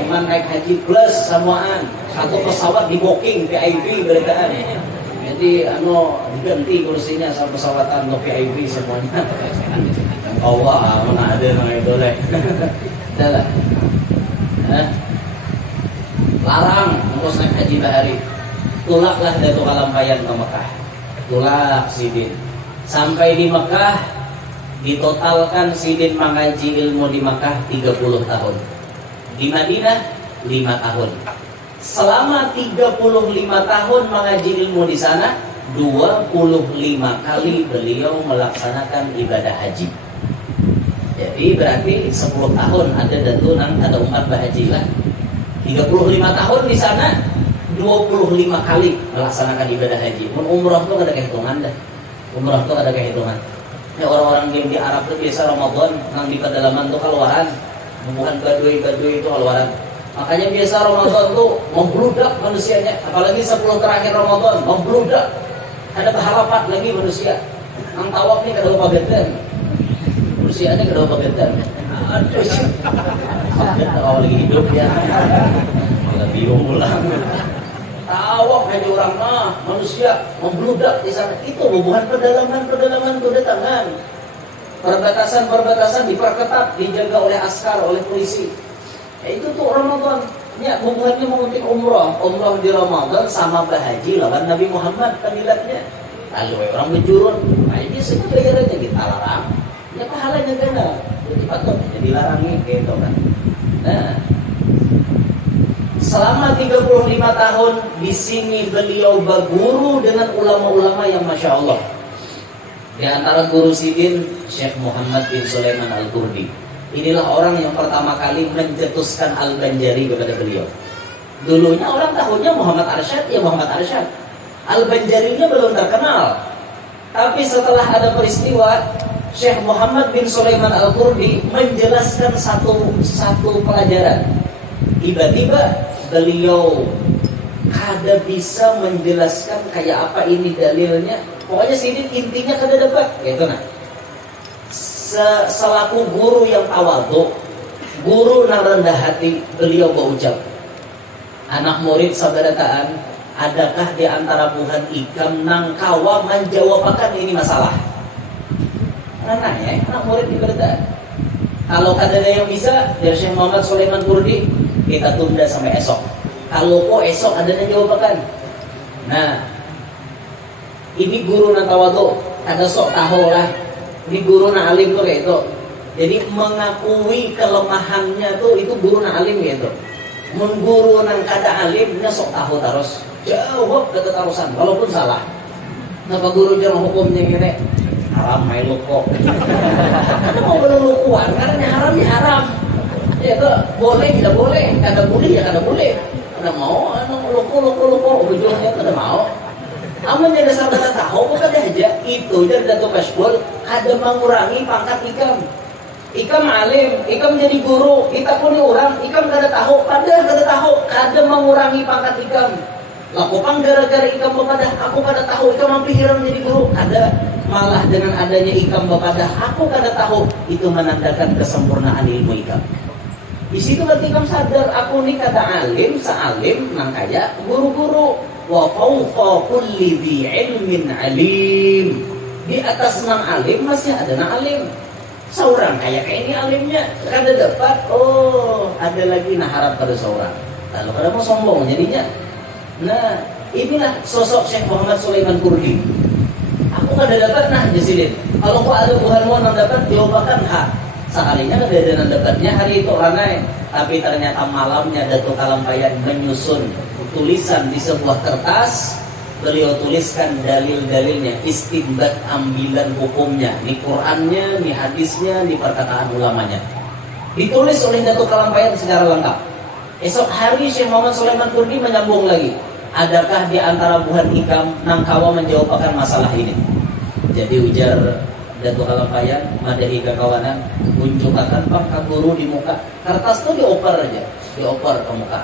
Teman naik haji haji plus samaan, satu pesawat di booking VIP beretaan. Jadi diganti kursinya sama pesawatan untuk VIP semuanya. Allah mana ada yang boleh. Dah. Larang engkau naik haji bahari. Tulaklah Datuk Kalampayan ke Mekah. Tulak Sidin. Sampai di Mekah ditotalkan Sidin mengaji ilmu di Mekah 30 tahun. Di Madinah 5 tahun. Selama 35 tahun mengaji ilmu di sana, 25 kali beliau melaksanakan ibadah haji. Jadi berarti 10 tahun ada umat berhaji lah. 35 tahun di sana, 25 kali melaksanakan ibadah haji. Umrah tuh ada kehitungan dah. Umrah tuh ada kehitungan. Ini orang-orang di Arab tuh biasa Ramadan nang di pedalaman tuh keluaran. Bukan badui itu keluaran. Makanya biasa Ramadan tuh membludak manusianya. Apalagi 10 terakhir Ramadan membludak. Ada berharapan lagi manusia. Nang tawaf nih kada lupa beten. Manusianya kada lupa beten. Aduh sih. Kalau lagi hidup ya. Lebih ulang. Tawaf hanya orang manusia membludak di sana. Itu hubungan pedalaman kedatangan. Perbatasan diperketat, dijaga oleh askar, oleh polisi. Itu tuh Ramadan. Ya, hubungannya mengutip umrah di Ramadan sama berhaji lawan Nabi Muhammad kandidatnya. Lalu orang menjurun, nah ini semua gara-garanya kita larang. Ya pahalanya ganda. Jadi patut dilarangi gitu kan. Nah, selama 35 tahun di sini beliau berguru dengan ulama-ulama yang Masya Allah. Di antara guru Sidin, Syekh Muhammad bin Sulaiman Al-Qurdi. Inilah orang yang pertama kali mencetuskan Al-Banjari kepada beliau. Dulunya orang tahunya Muhammad Arsyad, ya Muhammad Arsyad. Al-Banjarinya belum terkenal. Tapi setelah ada peristiwa, Syekh Muhammad bin Sulaiman Al-Qurdi menjelaskan satu pelajaran. Tiba-tiba beliau kada bisa menjelaskan kayak apa ini dalilnya. Pokoknya sini intinya kada dapat, gitu nah. Selaku guru yang tawadhu, guru yang rendah hati, beliau berucap, anak murid sabarataan, adakah di antara buhan ikam nang kawa menjawabkan ini masalah? Nanya, anak murid diberitaan. Kalau kada ada yang bisa, dari Syekh Muhammad Sulaiman Qurdi, kita tunda sampai esok. Kalau kok esok ada yang jawabkan. Nah, ini guru nang tawadhu, kada sok tahu lah. Ini guru na alim tuh kayak itu. Jadi mengakui kelemahannya tuh itu guru na alim gitu. Mengguru nang kada alim nya sok tahu terus. Jawab ketetarusan walaupun salah. Napa guru jangan hukumnya gini? Haram main luko. Karena mau berlukuan karena haramnya haram. Ya itu boleh tidak boleh, kada boleh ya kada boleh. Kada mau luko ujungnya kada mau. Amun jadi sahabat tahu bukan aja itu dari Datuk Kashbul ada mengurangi pangkat ikam. Ikam alim, ikam jadi guru, kita pun orang, ikam kada tahu, padahal kada tahu, kada mengurangi pangkat ikam. Lakukan gara-gara ikam bepadah, aku kada tahu, ikam mampir jadi guru, kada. Malah dengan adanya ikam bepadah, aku kada tahu, itu menandakan kesempurnaan ilmu ikam. Di situ berarti ikam sadar, aku ni kada alim, saalim, nang kaya guru-guru. Wa fawqa kulli dhi ilmin alim. Di atas nang alim masih ada nang alim. Seorang kayak ini alimnya kada dapat, ada lagi nah harap pada seorang. Lalu kada mau sombong jadinya. Nah, inilah sosok Syekh Muhammad Sulaiman Qurdi. Aku kada dapat nah di sini. Kalau kau ada Tuhanmu nang dapat jawabakan hak. Sekalinya kada ada nang dapatnya hari itu ranai. Tapi ternyata malamnya Datuk Kalampayan menyusun tulisan di sebuah kertas, beliau tuliskan dalil-dalilnya, istinbat ambilan hukumnya, di Qur'annya, di hadisnya, di perkataan ulamanya. Ditulis oleh Datuk Kalampayan secara lengkap. Esok hari Syekh Muhammad Sulaiman Qurdi menyambung lagi. Adakah di antara buhan ikam nang kawa menjawabkan masalah ini? Jadi ujar Datuk Kalampayan, madahi kekawanan, unjukakan pangkat guru di muka. Kertas itu dioper aja, dioper ke muka.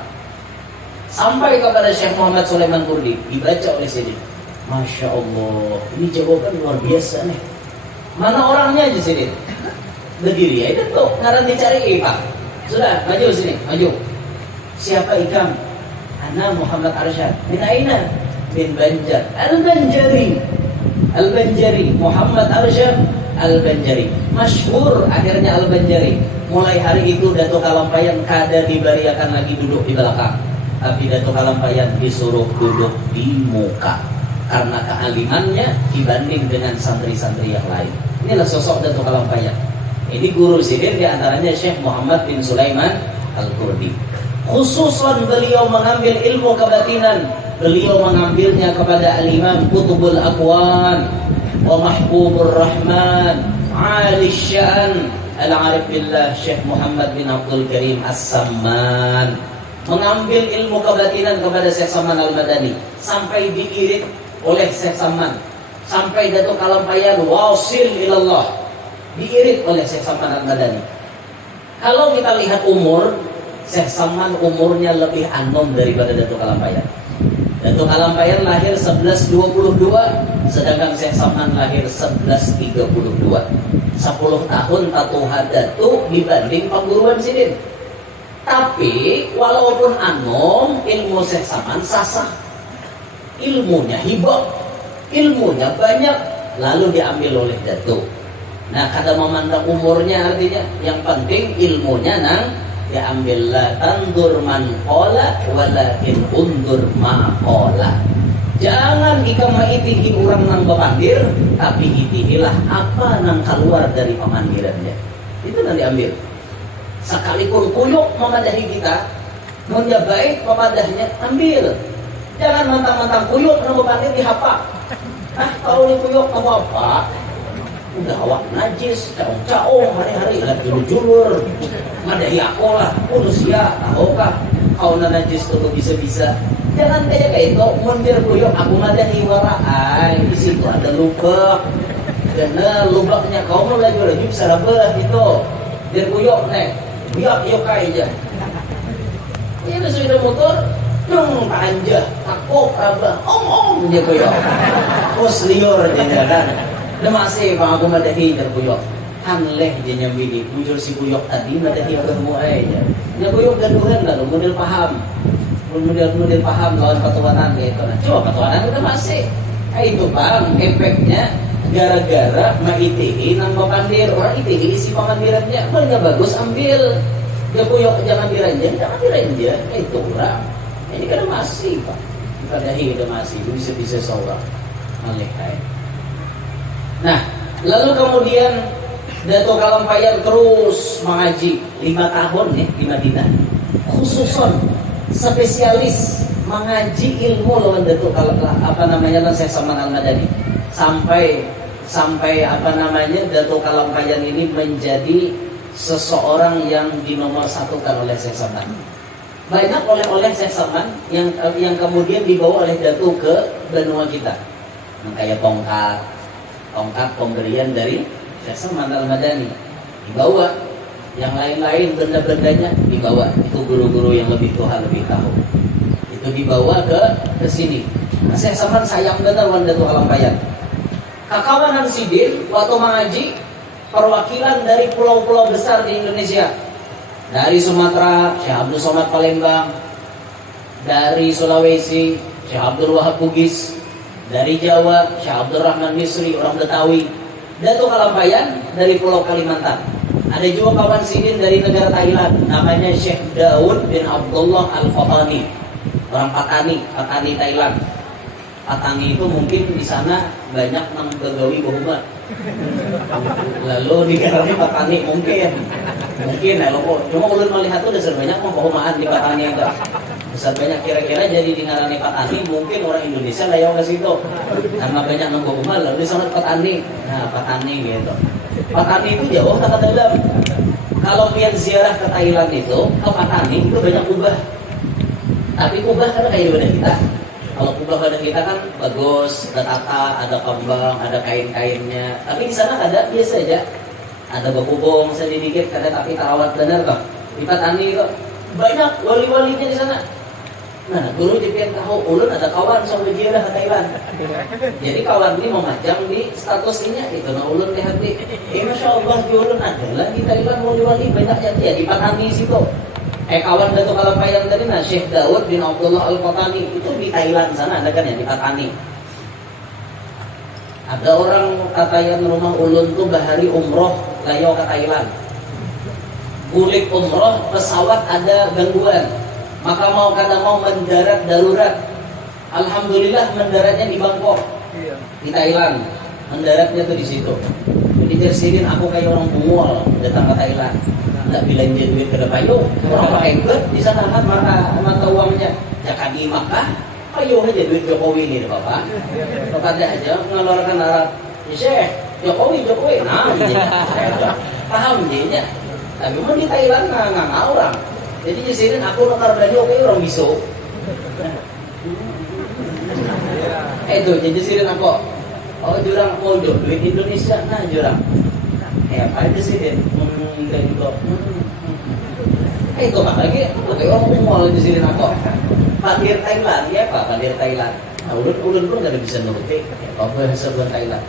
Sampai kepada Syekh Muhammad Sulaiman Qurdi, dibaca oleh sini. Masya Allah, ini jawaban luar biasa nih. Mana orangnya aja sini? Berdiri aja tuh, ngaran dicari Pak. Sudah, maju sini, maju. Siapa ikam? Ana Muhammad Arsyad. Min aina? Min Banjar. Al-Banjari, Muhammad Arsyad Al-Banjari. Masyhur akhirnya Al-Banjari. Mulai hari itu Datuk Kalampayan kada dibariakan lagi duduk di belakang, tapi Datuk Kalampayan disuruh duduk di muka karena kealimannya dibanding dengan santri-santri yang lain. Inilah sosok Datuk Kalampayan. Ini guru sidin diantaranya Syekh Muhammad bin Sulaiman Al-Qurdi. Khususan beliau mengambil ilmu kebatinan, beliau mengambilnya kepada Al-Imam Qutbul Aqwan wa Mahbubur Rahman Ali Sya'an Al-Arif Billah Syekh Muhammad bin Abdul Karim As-Samman. Mengambil ilmu kebatinan kepada Syekh Samman Al-Madani sampai diirit oleh Syekh Samman, sampai Datuk Kalampayan wasil ilallah, diirit oleh Syekh Samman Al-Madani. Kalau kita lihat umur, Syekh Samman umurnya lebih anom daripada Datuk Kalampayan. Datuk Kalampayan lahir 1122, sedangkan Syekh Samman lahir 1132. 10 tahun tatuha Datuk dibanding pengguruan sidin. Tapi walaupun anom, ilmu Syekh Samman sasah. Ilmunya hibah, ilmunya banyak, lalu diambil oleh Datuk. Nah, kada memandang umurnya, artinya yang penting ilmunya nang diambil. La tandur man qala walakin undur ma qala. Jangan ikam maitihi orang nang bepandir, tapi itihilah apa nang keluar dari pemandirannya. Itu nang diambil. Sekalipun kuyuk memadahi kita, munnya baik pemadahnya ambil. Jangan mentang-mentang kuyuk nang bepandir dihapak. Kalau ni kuyuk kamu apa? Udah awak najis, caong-caong hari-hari, lihat julur-julur. Madahi aku lah, usia, tahukah kau na najis tu bisa-bisa. Jangan kayak itu, mundir kuyuk aku madahi waraan. Di situ ada lubak, karena lubaknya kau mau lagi bisa rabah itu. Dir kuyuk nih, biak yokai aja. Ini sudah motor, dong panjang, takut rabah, dia kuyuk. Pos liur aja kan. Masih bang aku madahi dir kuyuk. Hanleh dia nyambini, bujur si kuyuk tadi madahi ketemu aja. Dia kuyuk gaduhan lalu model paham. Model paham lawan patuanan gitu. Nah, coba patuanan kita masih. Itu bang, efeknya gara-gara maitihi nang papandir. Orang itihi isi pamandirannya, mana bagus ambil. Dia kuyuk jangan diranjang, itu orang. Ini kan masih pak. Madahi udah masih, bisa seorang. Malaikat. Nah, lalu kemudian Datuk Kalampayan terus mengaji 5 tahun nih di Madinah. Khususon spesialis mengaji ilmu lawan Datuk Syekh Samman Al-Madani. Sampai Datuk Kalampayan ini menjadi seseorang yang dinomorsatukan oleh Syekh Samman. Banyak oleh Syekh Samman yang kemudian dibawa oleh Datuk ke benua kita. Kayak tongkat pemberian dari Syekh Samman Al-Madani dibawa, yang lain-lain benda-bendanya dibawa. Itu guru-guru yang lebih tua lebih tahu. Itu dibawa ke sini. Nah, Syekh Samman sayang benar wan Datuk Kalampayan. Kakawanan sidin waktu mengaji perwakilan dari pulau-pulau besar di Indonesia. Dari Sumatera, Syekh Abdul Somad Palembang. Dari Sulawesi, Syekh Abdul Wahab Bugis. Dari Jawa, Syekh Abdul Rahman Misri, orang Betawi. Datuk Kalampayan dari Pulau Kalimantan. Ada juga kawan sidin dari negara Thailand, namanya Syekh Daud bin Abdullah Al-Fatani. Orang Patani Thailand. Patani itu mungkin di sana banyak nang begawi bahuma. Lalu digarani Patani mungkin kalau cuma ulun melihat tuh dasar banyak pembahumaan di Patani itu. Besar banyak kira-kira jadi digarani Patani, mungkin orang Indonesia lah yang ke situ. Karena banyak nang bahuma lalu disana Patani. Nah, Patani gitu. Patani itu jauh ke dalam. Kalau pian ziarah ke Thailand itu, ke Patani itu banyak kubah. Tapi kubah kan kayak di badan kita. Kalau kubah badan kita kan bagus, ada tata, ada kembang, ada kain-kainnya. Tapi di sana ada biasa aja. Ada bakubong sedikit, ada tapi terawat benar kok. Di Patani itu banyak wali-walinya di sana. Nah, guru dipian tahu ulun ada kawan sama ziarah ke Thailand. Jadi kawan ini memajang di statusnya itu. Nah, ulun lihat Masya Allah di ulun ada lah di Thailand wali-wali banyak ya di Patani situ. Kawan Datuk Kalampayan tadi nah Syekh Daud bin Abdullah Al-Qatani itu di Thailand sana ada kan ya di Patani. Ada orang katayan rumah ulun tuh bahari umroh layo ke Thailand. Kulik umroh pesawat ada gangguan. Maka mau kada mau mendarat darurat. Alhamdulillah mendaratnya di Bangkok. Di Thailand. Mendaratnya tuh di situ. Jadi tersirin aku kayak orang bungol datang ke Thailand. Nggak belanja duit ke depan yuk. Orang pakai duit di sana kan mata uangnya. Jangan di Makkah. Ayo aja duit Jokowi ini Bapak. Bapak aja ngeluarkan Arab. Syekh, Jokowi. Nah, paham dia. Tapi mau di Thailand nggak orang. Jadi jasirin aku nukar belanja oke orang biso. Itu jadi jasirin aku. Oh jurang duit Indonesia nah jurang. Apa jasirin? Itu lagi oke orang mau jasirin aku. Pandir Thailand ya Pak, pandir Thailand. Nah ulun pun nggak bisa nuruti. Apa bahasa buat Thailand?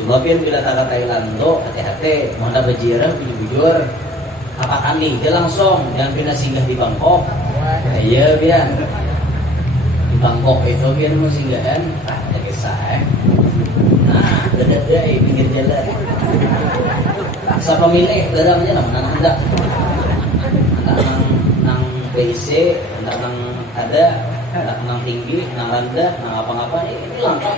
Cuma bila tak Thailand tuh hati-hati, mana berjirah bujur. Apa nih dia langsung jangan pindah singgah di Bangkok. Iya biar di Bangkok itu biar mau singgahan ada kisah nah ada pinggir jalan siapa milik dadangnya nama ada nang BC nang ada nang tinggi nang rendah nang apa-apa ini lengkap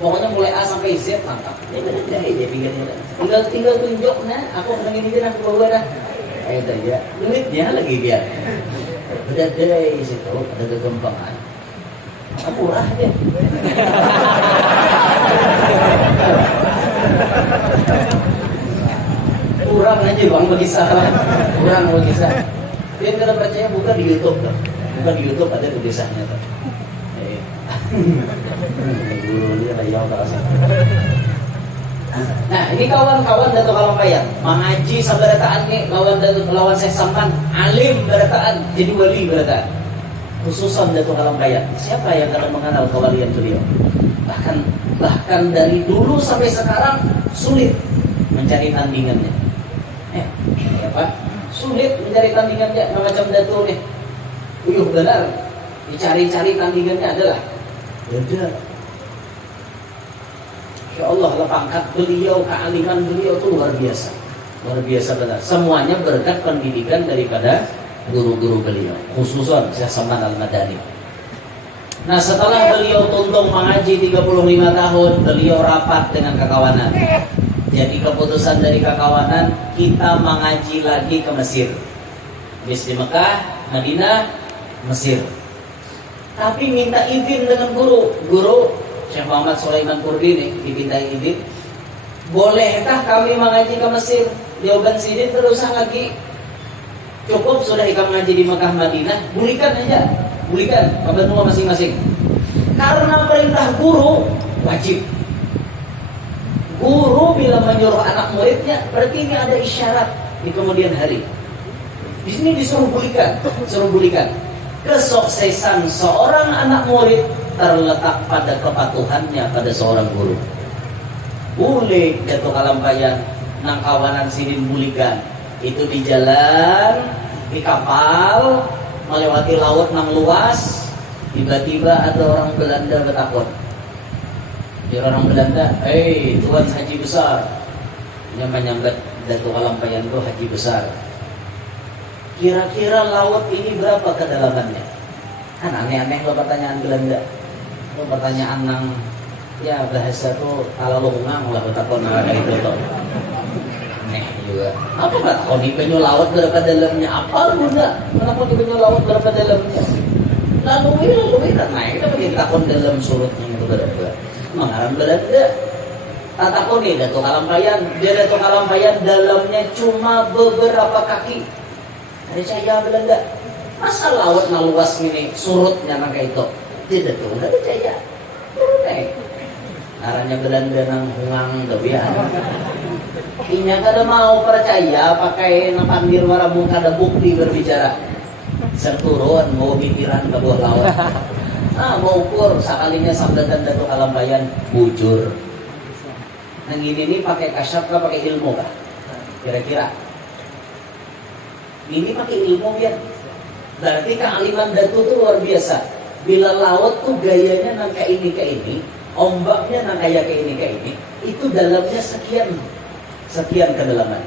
pokoknya mulai A sampai Z lengkap dia pinggir jalan tinggal tunjuknya aku pengen ini aku bawa dah itu ya duitnya lagi dia udah dari situ ada kegembangan murah deh kurang aja bang bagi salah kurang bagi salah dia kalau percaya buka di YouTube tuh buka di YouTube ada tulisannya tuh dulu dia layang terasa. Nah ini kawan-kawan Datuk Kalampayan mengaji sabarataan nih lawan saya sampan alim barataan jadi wali barataan khususan Datuk Kalampayan. Siapa yang akan mengenal kewalian beliau? Bahkan dari dulu sampai sekarang sulit mencari tandingannya. Apa? Sulit mencari tandingannya macam Datuk nih. Benar dicari-cari tandingannya adalah beda. Ya Allah pangkat beliau, kealiman beliau itu luar biasa benar. Semuanya berkat pendidikan daripada guru-guru beliau, khususan Syekh Saman Al-Madani. Nah setelah beliau tuntung mengaji 35 tahun, beliau rapat dengan kekawanan. Jadi keputusan dari kekawanan kita mengaji lagi ke Mesir. Di Mekah, Madinah, Mesir. Tapi minta izin dengan guru Syekh Muhammad Sulaiman Kurdi nih dimintai izin. Bolehkah kami mengaji ke Mesir? Jawaban sidin terus lagi. Cukup sudah ikam ngaji di Mekah Madinah, bulikan aja. Bulikan kebenua masing-masing. Karena perintah guru wajib. Guru bila menyuruh anak muridnya berarti ini ada isyarat di kemudian hari. Di sini disuruh bulikan. Kesuksesan seorang anak murid terletak pada kepatuhannya pada seorang guru. Boleh Datuk Kalampayan nang kawanan sidin bulikan itu di jalan, di kapal melewati laut nang luas, tiba-tiba ada orang Belanda bertakut. Dia orang Belanda, Tuan Haji Besar. Dia menyambat Datuk Kalampayan itu Haji Besar. Kira-kira laut ini berapa kedalamannya? Kan aneh-aneh lo pertanyaan Belanda. Lo pertanyaan nang ya bahasa tuh kalau lo ngang lah bertakon kayak itu tuh. Aneh juga. Apa nggak tahu di penyu laut berapa dalamnya? Apa bunda? Kenapa di penyu laut berapa dalamnya? Lalu ini naik tapi ditakon dalam surutnya itu berapa? Mengarang Belanda. Tatakon nih Datuk Kalampayan. Dia Datuk Kalampayan dalamnya cuma beberapa kaki. Ada cahaya Belanda. Masa laut na luas ini surutnya nang kayak itu? Tidak tuh, udah ada cahaya. Naranya Belanda nang hungang gabian. Inya kada mau percaya pakai napandir warabung kada bukti berbicara. Serturun mau pikiran ke bawah laut. Mau ukur sekalinya sambatan Datuk Kalampayan bujur. Nang ini pakai kasyaf kah pakai ilmu kah? Kira-kira ini pakai ilmu biar Berarti kealiman datu itu luar biasa. Bila laut tuh gayanya nang kayak ini, ombaknya nang kayak ini, itu dalamnya sekian kedalaman.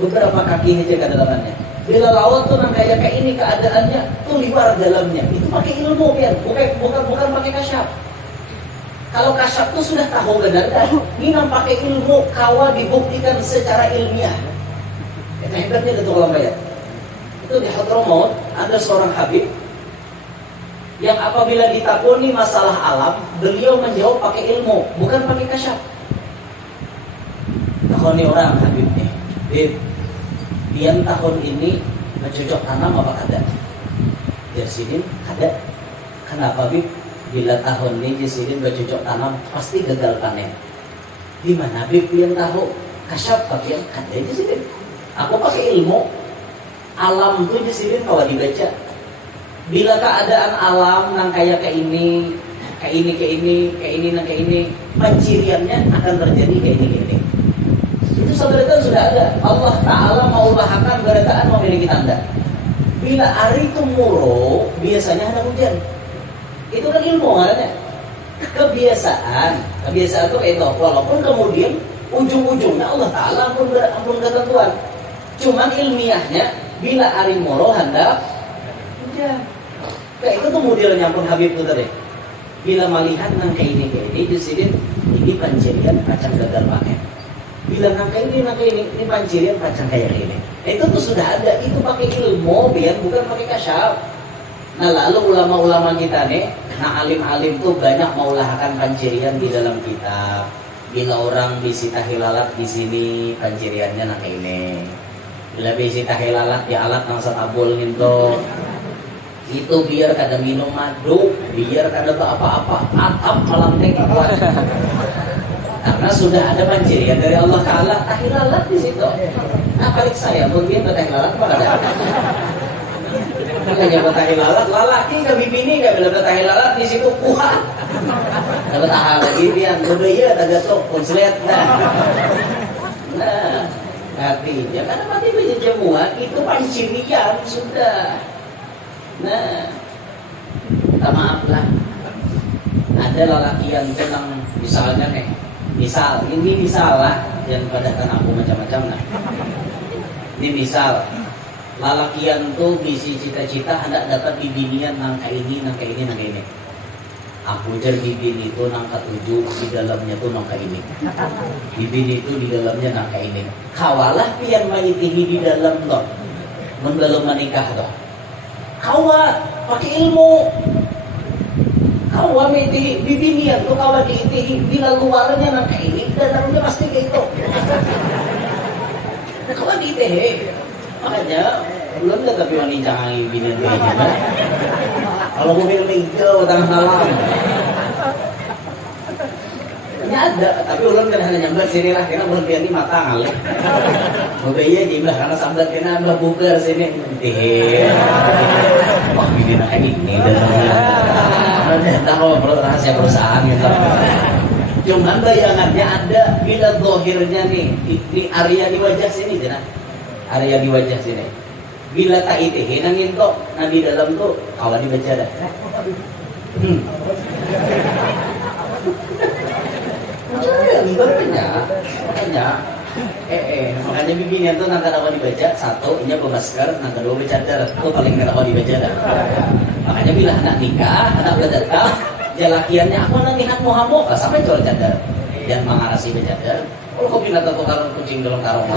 Beberapa kaki aja kedalamannya. Bila laut tuh nang kayak ini keadaannya tuh liwar dalamnya. Itu pakai ilmu biar, bukan pakai kasyaf. Kalau kasyaf tuh sudah tahu benar kan? Ini nang pakai ilmu, kawa dibuktikan secara ilmiah. Itu hebatnya Datuk Ulama ya. Itu di Hadramaut ada seorang habib yang apabila ditakoni masalah alam, beliau menjawab pakai ilmu, bukan pakai kasyaf. Takoni orang habib nih, Bib, pian tahun ini bercocok tanam apa kada? Jasidin kada. Kenapa Bib? Bila tahun ini jasidin bercocok tanam pasti gagal panen. Di mana Bib pian tahu? Kasyaf pakai kada jasidin. Aku pakai ilmu. Alam tuh jasidin kalau dibaca. Bila keadaan alam nang kayak ini, penciriannya akan terjadi kayak ini. Itu sebenarnya sudah ada. Allah Ta'ala mau bahkan berataan memiliki tanda. Bila hari itu muruk, biasanya ada hujan. Itu kan ilmu makanya. Kebiasaan itu itu. Walaupun kemudian ujung-ujungnya Allah Ta'ala ampun ketentuan. Cuman ilmiahnya, bila hari muruk hendak hujan. Kayak itu tuh modelnya pun Habib itu tadi. Bila melihat nang kayak ini disidin ini pancirian kacang gagal panen. Bila nang kayak ini pancirian kacang kayak ini. Itu tuh sudah ada, itu pakai ilmu biar bukan pakai kasyaf. Nah lalu ulama-ulama kita nih, nah alim-alim tuh banyak meulahkan pancirian di dalam kitab. Bila orang bisi tahilalat di sini panciriannya nang kayak ini. Bila bisi tahilalat di alat nang satabul gitu. Itu biar kada minum madu, biar kada apa-apa, atap malam kuat. Karena sudah ada pancirian dari Allah Ta'ala, tahilalat di situ. Nah, balik saya pun dia bertahilalat apa kada? Makanya bertahilalat, lalaki ke bibini gak bila bertahilalat di situ kuat. Kada tahan lagi dia, budaya tagad sok konslet Nah, artinya karena mati berjamuan itu pancirian sudah. Nah, minta maaf lah. Ada lelaki yang tenang, misalnya nih, ini misal lah, yang pada kan aku macam-macam lah. Ini misal, lelakian tuh bisi cita-cita hendak dapat bibinian nang kayak ini. Aku jar bibin itu nang ketujuh, di dalamnya tuh nang kayak ini. Bibin itu di dalamnya nang kayak ini. Kawalah pian mayitihi di dalam loh, belum menikah loh. Kawa pakai ilmu, kawa meti bibinian tuh kawa diitihi bila luarnya nang kayak ini dan dalamnya pasti kayak itu. Kawa diitihi, makanya belum ada tapi wanita yang bibinian kayaknya. Kalau mobil hijau tanah malam, ini ada tapi belum kan hanya nyambat sini lah karena belum biar di mata ngalih. Mobilnya jumlah karena sambat kena belah bugar sini. Wah bikin kayak gini dan tahu rahasia perusahaan gitu. Cuman bayangannya ada bila dohirnya nih di area di wajah sini jenak. Area di wajah sini. Bila tak itihi nangin tuh, nah di dalam tuh kawan dibaca dah. Makanya begini tuh nang kada dibaca satu, ini pemasker, nang kedua bercadar, itu paling kada dibaca dah. Makanya bila anak nikah, anak berdatang, jalakiannya aku nanti hat muhamok lah sampai jual cadar, dan mengarasi bercadar. Kalau kau pindah tahu karung kucing dalam karung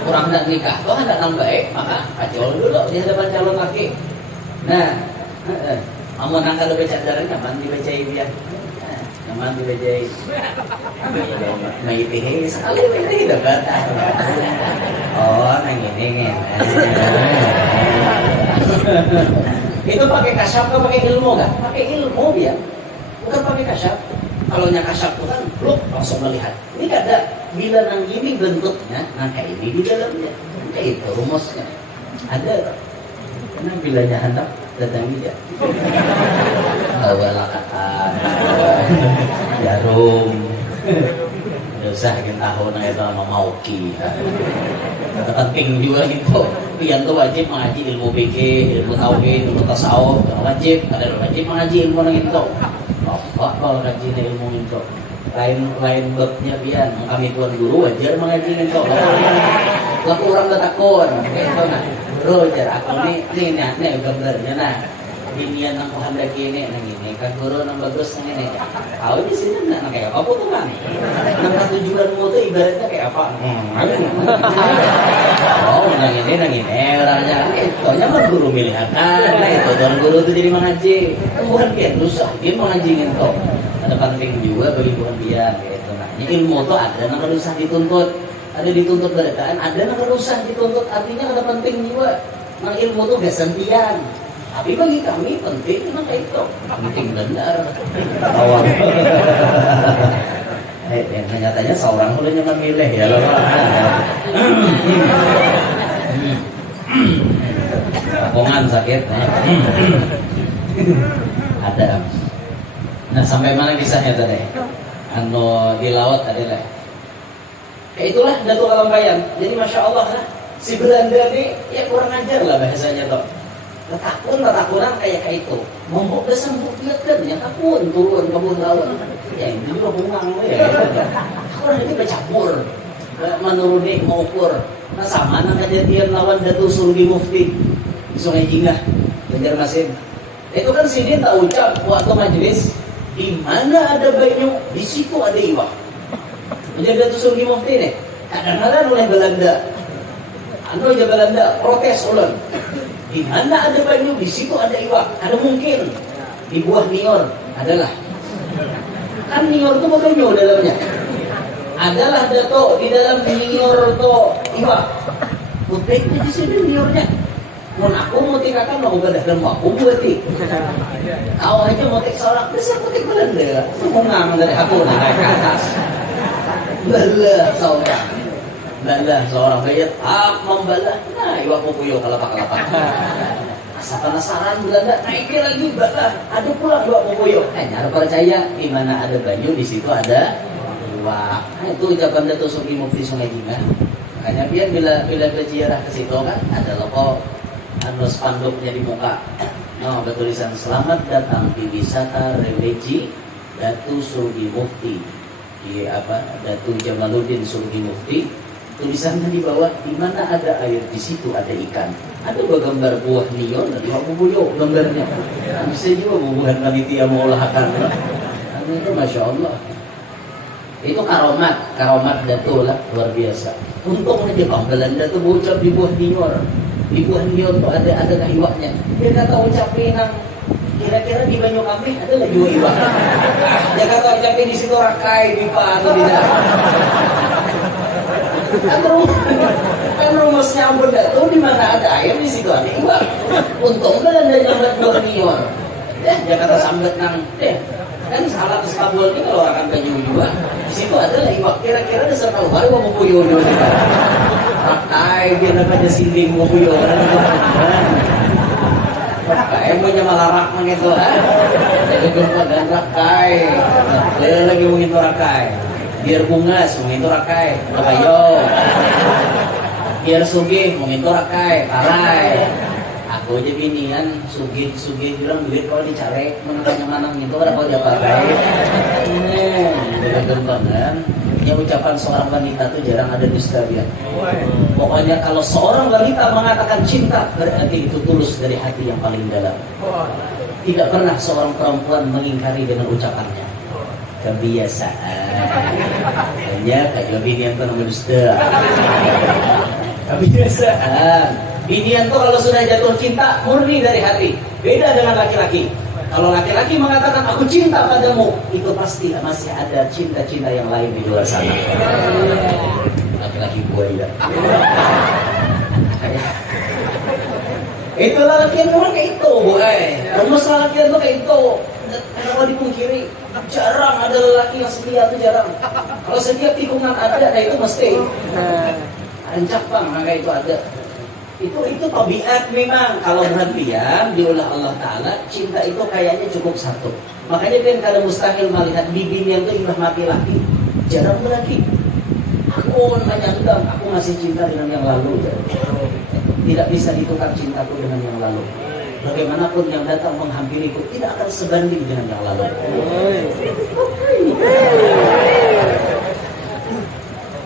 kurang hendak nikah, tuh hendak nang baik, maka jual dulu di hadapan calon laki. Nah, amun nang kada bercadar nyaman dibacai dia. Nyaman dibacai. Maitihi sekali maitihi dapat. Oh, nang ini. Itu pakai kasyaf atau pakai ilmu kan? Pakai ilmu dia, bukan pakai kasyaf. Kalau nya kasyaf itu kan, lu langsung melihat. Ini kada bila nang ini bentuknya, nang kayak ini di dalamnya. Kayak itu rumusnya. Ada. Karena bila nya hendak datangi dia. Bawa lakatan, jarum. Udah usah kita tahu nang itu sama mauki. Penting juga gitu. pian tuh wajib mengaji ilmu fikih, ilmu tauhid, ilmu tasawuf, wajib mengaji ilmu nang itu. Apa kalau ngaji ilmu itu? Lain babnya pian, kami tuan guru wajar mengaji itu. Lalu orang takut, gitu nah. Bro, jar aku nih gambarnya nah. Binian nang hendak ini nang ini kan guru nang bagus nang ini. Tahu di sini nang kayak apa tuh kan? Nang tujuanmu tuh ibaratnya kayak apa? Oh, nang ini orangnya itu nyaman guru milih akan. Nah, itu tuan guru tuh jadi mengaji. Bukan dia rusak, dia mengaji itu. Ada penting juga bagi bukan dia gitu. Nah, ilmu tuh ada nang usah dituntut. Ada dituntut berdasarkan, ada nang usah dituntut. Artinya ada penting juga. Nang ilmu tuh gak sentian. Tapi bagi kami penting memang itu penting benar awal. Nyatanya seorang boleh nyaman milih ya loh. Pokongan sakit. Ada. Nah sampai mana kisahnya tadi? Anu di laut adalah. Itulah Datuk Alambayan. Jadi masya Allah lah si Belanda ini ya kurang ajar lah bahasanya toh. Takunan kayak itu mau besar buktikan ya takun turun kebun laut ya itu juga bungang ya orang ini bercampur menuruni mengukur nah sama nang kejadian lawan Datuk Surgi Mufti di Sungai Jingah Banjarmasin itu kan si dia tak ucap waktu majelis di mana ada banyu di situ ada iwak menjadi Datuk Surgi Mufti nih kadang-kadang oleh Belanda aja Belanda protes ulang. Di mana ada banyu, di situ ada iwak. Ada mungkin di buah nior adalah. Kan nior itu banyu dalamnya. Adalah dato di dalam nior itu iwak. Puteknya di sini niornya. Mun aku mau tikakan mau gadahkan aku buati. Kau aja mau tek seorang besar putek Belanda. Mengang dari aku naik ke atas. Belah seorang. Bala seorang bayat membalah nah iwak pupuyo kalapak-kalapak asa penasaran Belanda naiknya lagi balah ada pula iwak pupuyo nyara percaya di mana ada banyu di situ ada iwak nah, itu ucapan Datuk Surgi Mufti Sungai Jingah makanya biar bila berziarah ke situ kan ada logo anu spanduknya di muka no bertulisan selamat datang di wisata religi Datuk Surgi Mufti di Datuk Jamaluddin Surgi Mufti. Tulisannya di bawah, di mana ada air di situ ada ikan. Ada gambar buah nion dan buah bubuyo gambarnya. Bisa juga bubuhan panitia mau olahkan. Itu masya Allah. Itu karomat Datuk lah luar biasa. Untung aja Bang Belanda tuh ucap di buah nion. Di buah nion tuh ada iwaknya. Dia kata ucapin nang kira-kira di Banyu Kambing ada nggak juga iwak? Dia kata ucapin di situ rakai di atau tidak? Kan rumusnya ampun Datuk di mana ada air di situ ada iwak. Untung Belanda nyambat buah nion. Jakarta sambet nang kan salah Istanbul ini kalau akan banyu juga di situ adalah iwak kira-kira dasar kalau baru mau puyo juga pakai dia namanya sinding mau puyo pakai punya malarak mengitu jadi jumpa dan rakai lagi mengitu rakai biar bungas mengitu rakai kayo biar sugih mengitu rakai parai aku aja binian sugih bilang duit kalau dicari mana itu orang kalau dia pakai kan ya ucapan seorang wanita tuh jarang ada dusta dia pokoknya kalau seorang wanita mengatakan cinta berarti itu tulus dari hati yang paling dalam tidak pernah seorang perempuan mengingkari dengan ucapannya kebiasaan hanya kayak binian tuh namanya dusta kebiasaan binian tuh kalau sudah jatuh cinta murni dari hati beda dengan laki-laki. Kalau laki-laki mengatakan aku cinta padamu, itu pasti masih ada cinta-cinta yang lain di luar sana. Laki-laki buaya. Itulah laki yang kayak itu, rumus laki itu kayak itu. Kenapa dipungkiri? Jarang ada lelaki yang setia itu jarang. Kalau setiap tikungan ada, nah itu mesti. Rancak bang, maka itu ada. Itu tabiat memang kalau berhentian diolah Allah Ta'ala cinta itu kayaknya cukup satu makanya kan kada mustahil melihat bibinya itu imbah mati laki jarang lagi aku menyandang aku masih cinta dengan yang lalu tidak bisa ditukar cintaku dengan yang lalu. Bagaimanapun yang datang menghampiriku tidak akan sebanding dengan yang lalu.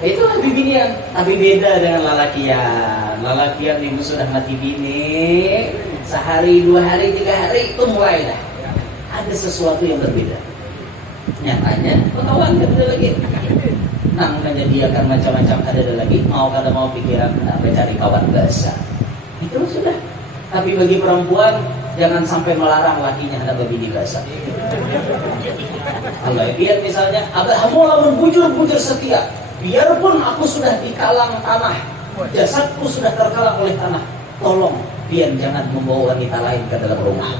Itulah bibinian, tapi beda dengan lalakian. Lalakian ibu sudah mati bini, sehari, 2 hari, 3 hari itu mulai dah ada sesuatu yang berbeda. Nyatanya kawan ada lagi. Nang menyediakan macam-macam ada lagi. Mau kada mau pikiran mencari kawan basah. Itu sudah. Tapi bagi perempuan jangan sampai melarang lakinya hendak berbini basah. Allah biar misalnya abah lamun bujur setia. Biarpun aku sudah dikalang tanah, jasadku sudah terkalang oleh tanah, tolong biar jangan membawa wanita lain ke dalam rumah.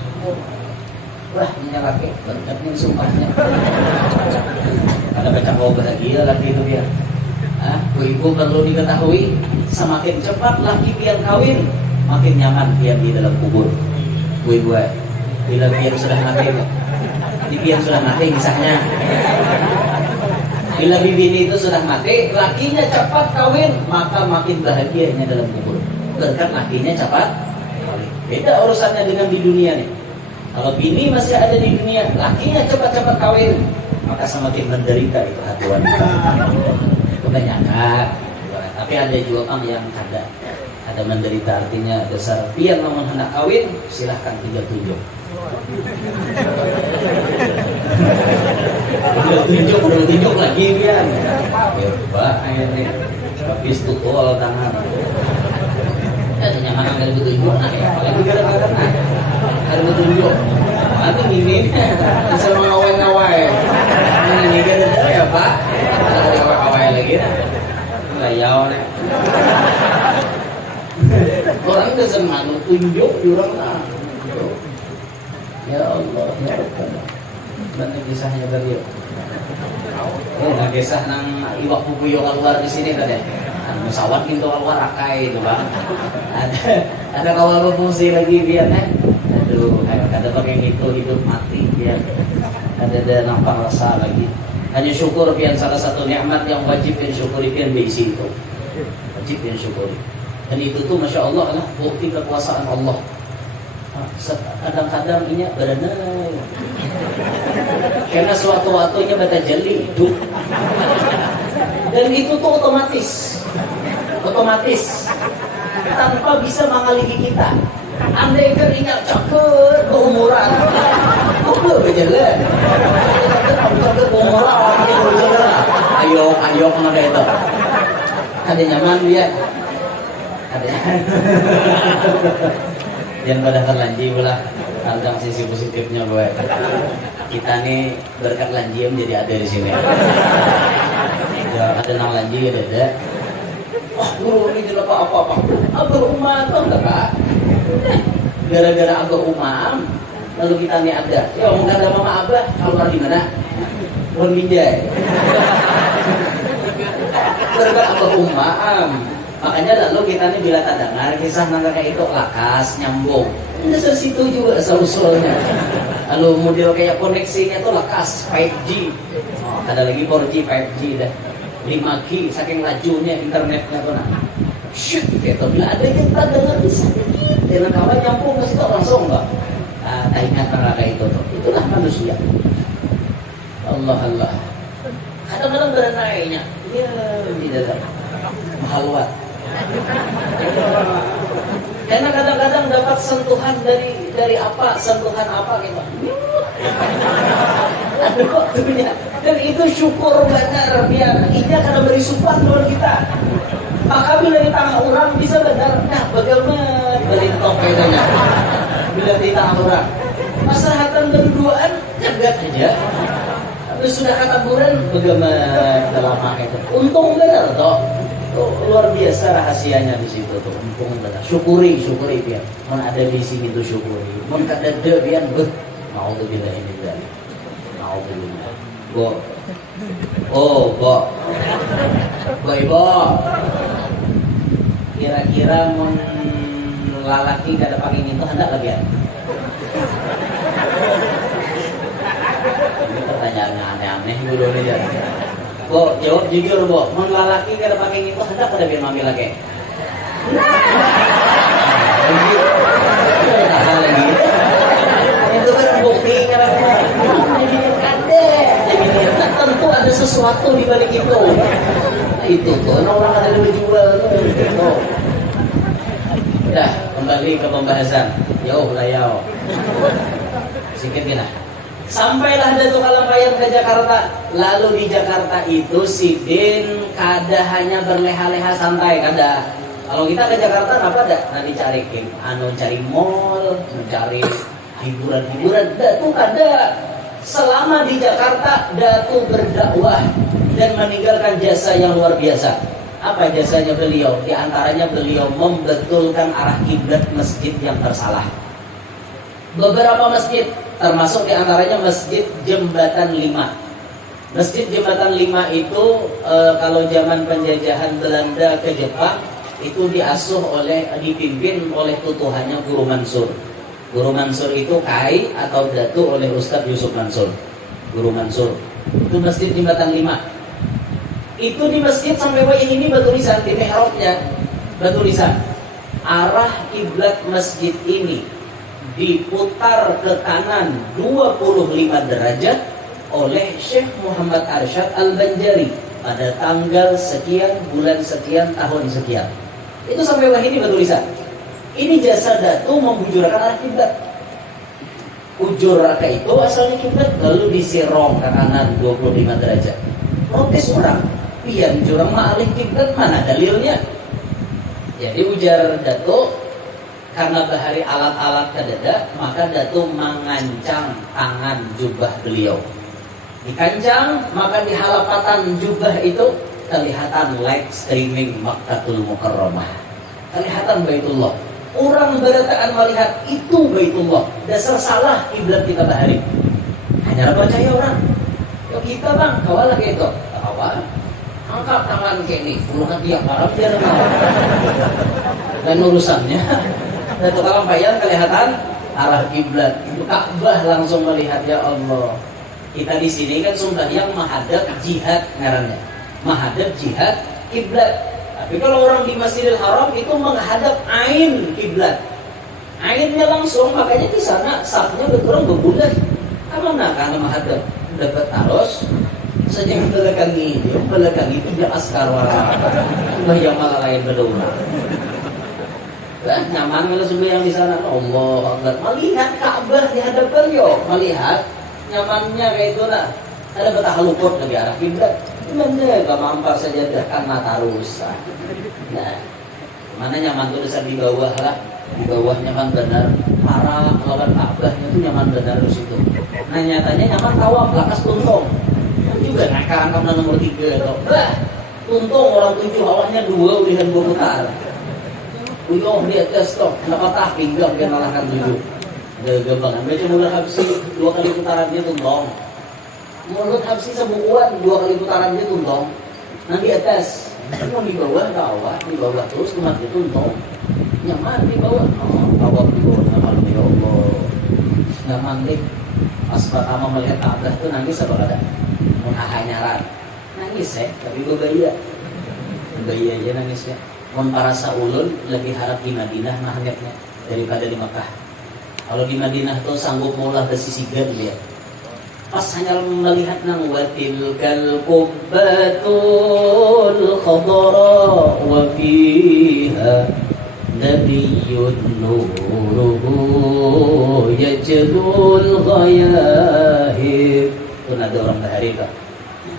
Wah, ini laki, benar sumpahnya. Ada baca kau bahagia laki itu dia. Ibu perlu diketahui, semakin cepat laki biar kawin, makin nyaman biar di dalam kubur. Ibu, bila biar sudah mati, biar sudah mati kisahnya. Bila bibini itu sudah mati, lakinya cepat kawin, maka makin bahagianya dalam kubur. Berkat lakinya cepat kawin. Beda urusannya dengan di dunia nih. Kalau bini masih ada di dunia, lakinya cepat-cepat kawin, maka semakin menderita itu hati wanita. Kebanyakan. Tapi ada juga orang yang ada menderita, artinya dasar pian namun hendak kawin, silahkan 37. Udah tunjuk lagi pian. Ya Pak, akhirnya habis tutul tangan. Ada nyaman enggak ditunjuk nah ya. Lagi gara-gara nah. Ada ditunjuk. Nanti gini bisa ngawai-ngawai. Ini gara-gara ya Pak. Ngawai-ngawai lagi nah. Layau nih. Orang udah senang tunjuk orang nah. Ya Allah, ya Allah. Mana kisahnya tadi? Nah kisah nang iwak pupuyo keluar di sini tadi. Musawat pintu keluar rakai itu bang. Ada kawal berfungsi lagi biar Aduh, ada pakai hidup mati biar. Ada nampak rasa lagi. Hanya syukur pian salah satu nikmat yang wajib pian syukuri pian beisi itu. Wajib pian syukuri. Dan itu tuh masya Allah lah bukti kekuasaan Allah. Kadang-kadang ini berenang karena suatu-waktunya bata jeli hidup dan itu tuh otomatis tanpa bisa mengalihi kita. Andai keringat caker keumuran kok berjalan caker keumuran ayo mana itu ada nyaman dia ada dan pada terlanji pula tentang sisi positifnya gue kita nih berkat lanji menjadi ada di sini ya ada nang lanji ada wah guru ini tidak apa-apa agak umam tau nggak Pak gara-gara agak umam lalu kita nih ada ya mau ada mama abah keluar di mana Ron Binjai gara-gara agak umam. Makanya lalu kita nih bila tak dengar kisah kayak itu lakas nyambung. Ini dari situ juga asal-usulnya. Lalu model kayak koneksinya tuh lekas 5G. Ada lagi 4G, 5G dah. 5G saking lajunya internetnya tuh nah. Shoot gitu. Bila ada yang tak dengar bisa dikit. Dan kawan nyambung ke situ langsung enggak. Ingat kayak itu tuh. Itulah manusia. Allah. Kadang-kadang berenainya. Ya tidak ada. Mahalwat. Karena kadang-kadang dapat sentuhan dari apa, sentuhan apa gitu. Ada waktunya. Dan itu syukur benar biar ini akan beri support kepada kita. Maka bila di tangan orang bisa benar. Nah bagaimana beri top bedanya. Bila di tangan orang maslahatan berduaan jagat aja. Tapi sudah kata buran bagaimana dalam itu. Untung benar toh. Oh, luar biasa rahasianya di situ tuh. Untung benar. Syukuri dia. Mun ada di sini tuh syukuri. Mun kada ada biar naudzubillah ini dari. Naudzubillah. Bo. Ibu. Kira-kira mun lalaki kada pakai ini tuh hendak lebih. Ini pertanyaan aneh-aneh dulu nih ya. Bo, jawab jujur, Bo. Mun lalaki kada pakai itu hendak kada biar mami lagi. Nah. Nah, lagi. Itu kan bukti karena ada. Jadi tentu ada sesuatu di balik itu. Itu tuh orang ada yang menjual tuh. Udah, kembali ke pembahasan. Yo, layau. Sikit gini. Sampailah Datuk Kalampayan ke Jakarta. Lalu di Jakarta itu si Din kada hanya berleha-leha santai, kada. Kalau kita ke Jakarta apa ada? Nanti cari cari mall, mencari hiburan-hiburan. Datuk kada. Selama di Jakarta, Datuk berdakwah dan meninggalkan jasa yang luar biasa. Apa jasanya beliau? Di antaranya beliau membetulkan arah kiblat masjid yang bersalah. Beberapa masjid, termasuk di antaranya Masjid Jembatan 5. Masjid Jembatan 5 itu kalau zaman penjajahan Belanda ke Jepang itu dipimpin oleh tutuhannya Guru Mansur. Guru Mansur itu Kai atau Datu oleh Ustadz Yusuf Mansur. Guru Mansur. Itu Masjid Jembatan 5. Itu di masjid sampai wayah ini bertulisan di mihrabnya, bertulisan arah kiblat masjid ini diputar ke kanan 25 derajat oleh Syekh Muhammad Arsyad Al-Banjari pada tanggal sekian, bulan sekian, tahun sekian. Itu sampai wah ini bertulisan. Ini jasa Datu membujurkan arah kiblat. Ujur raka itu asalnya kiblat, lalu diserong ke kanan 25 derajat. Protes orang, pian jurang ma'alih kiblat, mana dalilnya? Jadi ujar Datu, karena bahari alat-alat kedada, maka Datu mengancang tangan jubah beliau. Dikancang, maka di halapatan jubah itu kelihatan live streaming Makkatul Mukarramah. Kelihatan Baitullah. Orang berataan melihat itu Baitullah. Dasar salah kiblat kita bahari. Hanya percaya orang. Yo kita bang, kawalah kayak itu. Kawan. Angkat tangan kayak ini. Puluhan tiap malam dia mau. Dan urusannya. Datuk Kalampayan kelihatan arah kiblat. Ka'bah langsung melihat, ya Allah. Kita di sini kan sembahyang menghadap jihad ngarannya. Menghadap jihad kiblat. Tapi kalau orang di Masjidil Haram itu menghadap ain kiblat. Ainnya langsung, makanya di sana safnya berkurang berbulan. Kemana karena menghadap dapat taros saja belakangi tidak askar wala. Yang malah lain berdua. Nyaman kalau sembahyang di sana. Allah Akbar. Melihat Ka'bah dihadapkan yo, melihat nyamannya kayak itu lah. Ada betah luput ke arah kiblat. Mana gak mampar saja dah karena tarus. Nah, mana nyaman tuh dasar di bawah lah. Di bawah nyaman benar. Para lawan Ka'bahnya tuh nyaman benar di situ. Nah nyatanya nyaman tawaf lakas tuntung. Kan juga naik kamu nomor 3 tuh. Tuntung orang 7 awalnya 2 ulihan 2 putar. Uyuh di atas toh, kenapa pinggang dia ngalahkan 7. Gampang, baca mulut habsi 2 kali putaran dia tuntong. Mulut habsi sebukuan 2 kali putaran dia tuntong. Nah di atas, mau di bawah terus umat dia tuntong. Nyaman di bawah, bawah di bawah, nyaman di Allah. Nyaman deh. Pas pertama melihat Ka'bah tuh nangis apa ada? Nyaran. Nangis ya, tapi gue bayar aja nangisnya. Para saulun lebih harap di Madinah mahnetnya daripada di Makkah. Kalau di Madinah tuh sanggup maulah bersisigan dia. Pas hanya melihat nang watilkal qubbatul khadra wa fiha nabiyyun nuruhu yajlul ghayahir. Itu ada orang bahari kah?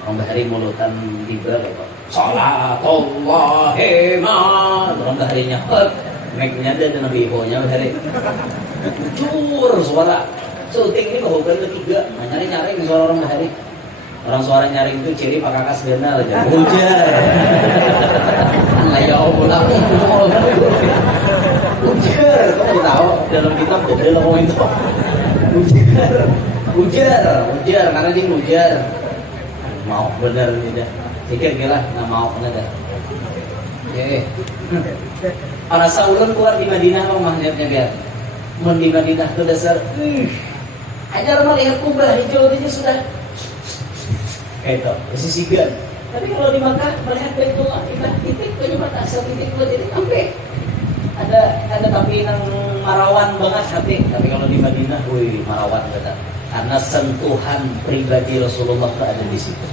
Orang bahari mulutan tiba kok. Salatullahi ma. Orang baharinya mic-nya ada dengan bihonya bahari. Jujur suara. Syuting ini kehogan ketiga. Nyari suara orang bahari. Orang suara nyaring itu ciri Pak Kakas Benal aja. Hujan. Allah ya Allah. Hujan. Kamu tahu dalam kitab gede loh itu. Ujar karena dia ujar. Mau bener nih dah. Sikit gila nggak mau bener dah. Oke. Para saulun keluar di Madinah mau mahnetnya biar. Mun di Madinah itu dasar. Ajar melihat kubah hijau itu sudah. Kayak itu, sisigan. Tapi kalau di Makkah melihat Baitullah kita titik penyebab asal titik buat titik sampai ada ada tapi nang marawan banget tapi kalau di Madinah, wih marawan benar. Karena sentuhan pribadi Rasulullah ada di situ.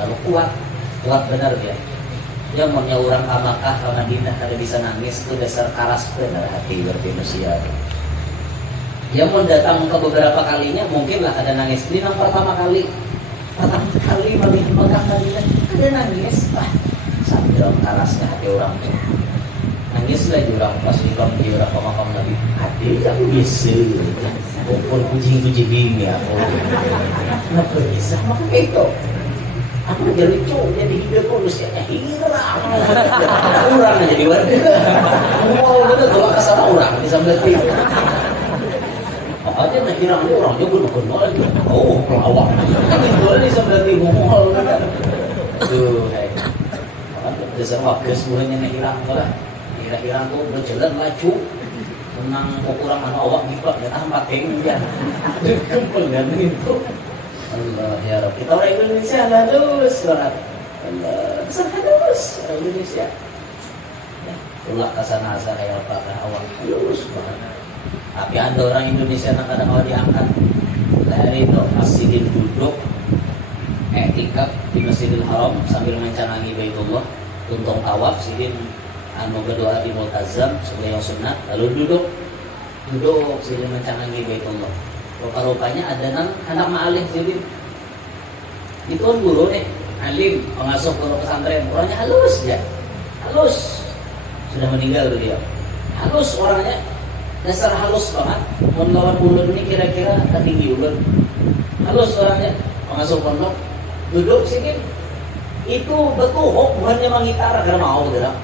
Lalu kuat benar dia. Dia mau orang ke Makkah ke Madinah kada bisa nangis itu dasar karas benar hati berarti manusia. Dia mau datang ke beberapa kalinya mungkin lah ada nangis. Ini yang pertama kali melihat Makkah Madinah ada nangis. Wah, sambil karasnya hati orang tuh. Nangis lah orang pas di orang ke makam Nabi. Hati yang biasa. Ukur kucing-kucing ya. Kenapa bisa? Maka itu. Aku jadi jadi hidup manusia hirang. Orang aja di warga. Mau betul kalau kesana orang di sebelah tim. Aja nak hirang dia orang juga bukan lagi. Oh pelawak. Itu di sebelah tim mau kan. Tuh, dasar wakil semuanya nak hirang lah. Hirang tu berjalan laju. Menang kurang mana awak gipak ya tambah tengnya. Kumpul kan itu. Allah ya Rabb. Kita orang Indonesia halus banget. Allah, halus orang Indonesia. Ya, tulak ke sana kayak apa kan awak halus banget. Tapi ada orang Indonesia yang kadang awak diangkat. Dari itu Masjidil duduk etikaf di Masjidil Haram sambil mencanangi Baitullah, tuntung tawaf sidin anu berdoa di multazam sebagai yang sunat, lalu duduk sidin mencanangi Baitullah. Rupa-rupanya ada anak ma'alim sidin. Itu kan guru nih, alim, pengasuh guru pesantren. Orangnya halus ya, halus. Sudah meninggal beliau. Halus orangnya, dasar halus banget. Melawan ulun ini kira-kira tertinggi ulun. Halus orangnya, pengasuh pondok. Duduk sidin. Itu betuhok buahnya mengitar karena mau gerak.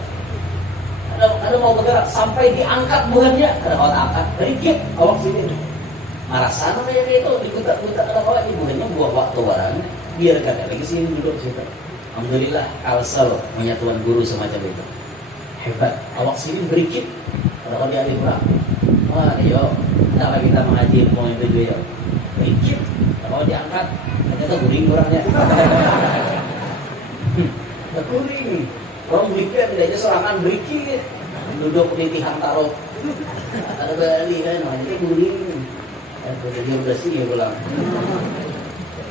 Ada mau bergerak sampai diangkat buahnya, kada mau angkat. Berikit awak sidin. Marasana kayak gitu, dikutak-kutak ada kawan ibunya buah waktu barang, biarkan lagi sini duduk situ. Alhamdulillah, kalsel punya tuan guru semacam itu. Hebat, awak sini berikit, ada kawan di kurang. Wah, yo, tak lagi kita mengaji ilmu itu juga yo. Berikit, kalau diangkat, ternyata guring orangnya. Guring, orang berikit, tidak aja serangan berikit, duduk di tihang taruh. Ada bali kan, jadi guring. Jadi udah sih ya pulang.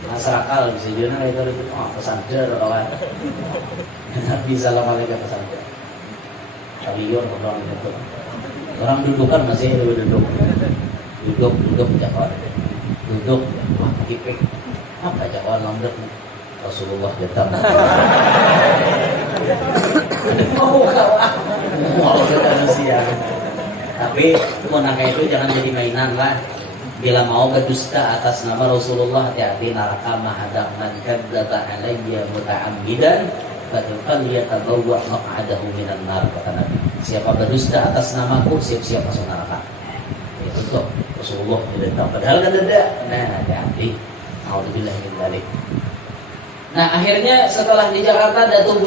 Masyarakat bisa juga itu pesantren kawan. Nabi Assalamualaikum pesantren. Kalian orang itu. Orang duduk kan masih duduk jawab. Duduk wah kipik. Apa jawab lambat Rasulullah datang. Mau kawan. Mau manusia. Tapi menangkap itu jangan jadi mainan lah. Bila mau berdusta atas nama Rasulullah, hati-hati neraka mahadam man kadzdzaba alayya muta'ammidan falyatabawwa maq'adahu minan nar, kata Nabi. Siapa berdusta atas namaku, siap-siap masuk neraka. Itu tuh Rasulullah bilang padahal kan ada. Nah, hati-hati. Auzubillah min dzalik. Nah, akhirnya setelah di Jakarta Datuk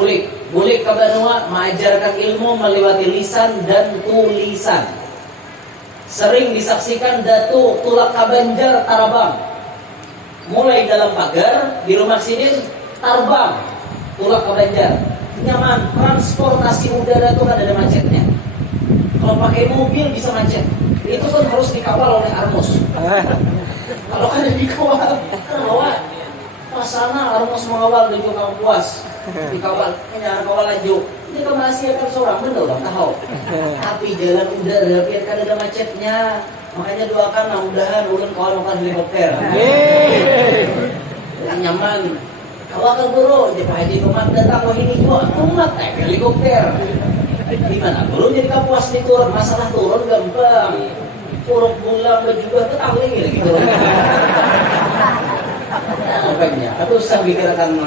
Bulik ke Banua mengajarkan ilmu melewati lisan dan tulisan. Sering disaksikan Datuk tulak Kabanjar Tarabang. Mulai dalam pagar di rumah sidin Tarbang tulak Kabanjar. Nyaman, transportasi udara itu kan ada macetnya. Kalau pakai mobil bisa macet. Itu kan harus dikawal oleh Armus. Kalau kan dikawal, kan pasana Armus mengawal menuju Kapuas. Dikawal, hanya kawal laju. Ini kemahasiatan seorang benar orang tahu. Tapi jalan udara biarkan ada macetnya. Makanya doakan mudah-mudahan ulun kawan makan helikopter. Yang nyaman. Kalau akan guru, di Pak Haji Kumat datang wah ini juga kumat naik helikopter. Di mana guru jadi Kapuas diturun, masalah turun gampang. Puruk bulan berjubah itu tangling lagi turun. Makanya, aku usah pikirkan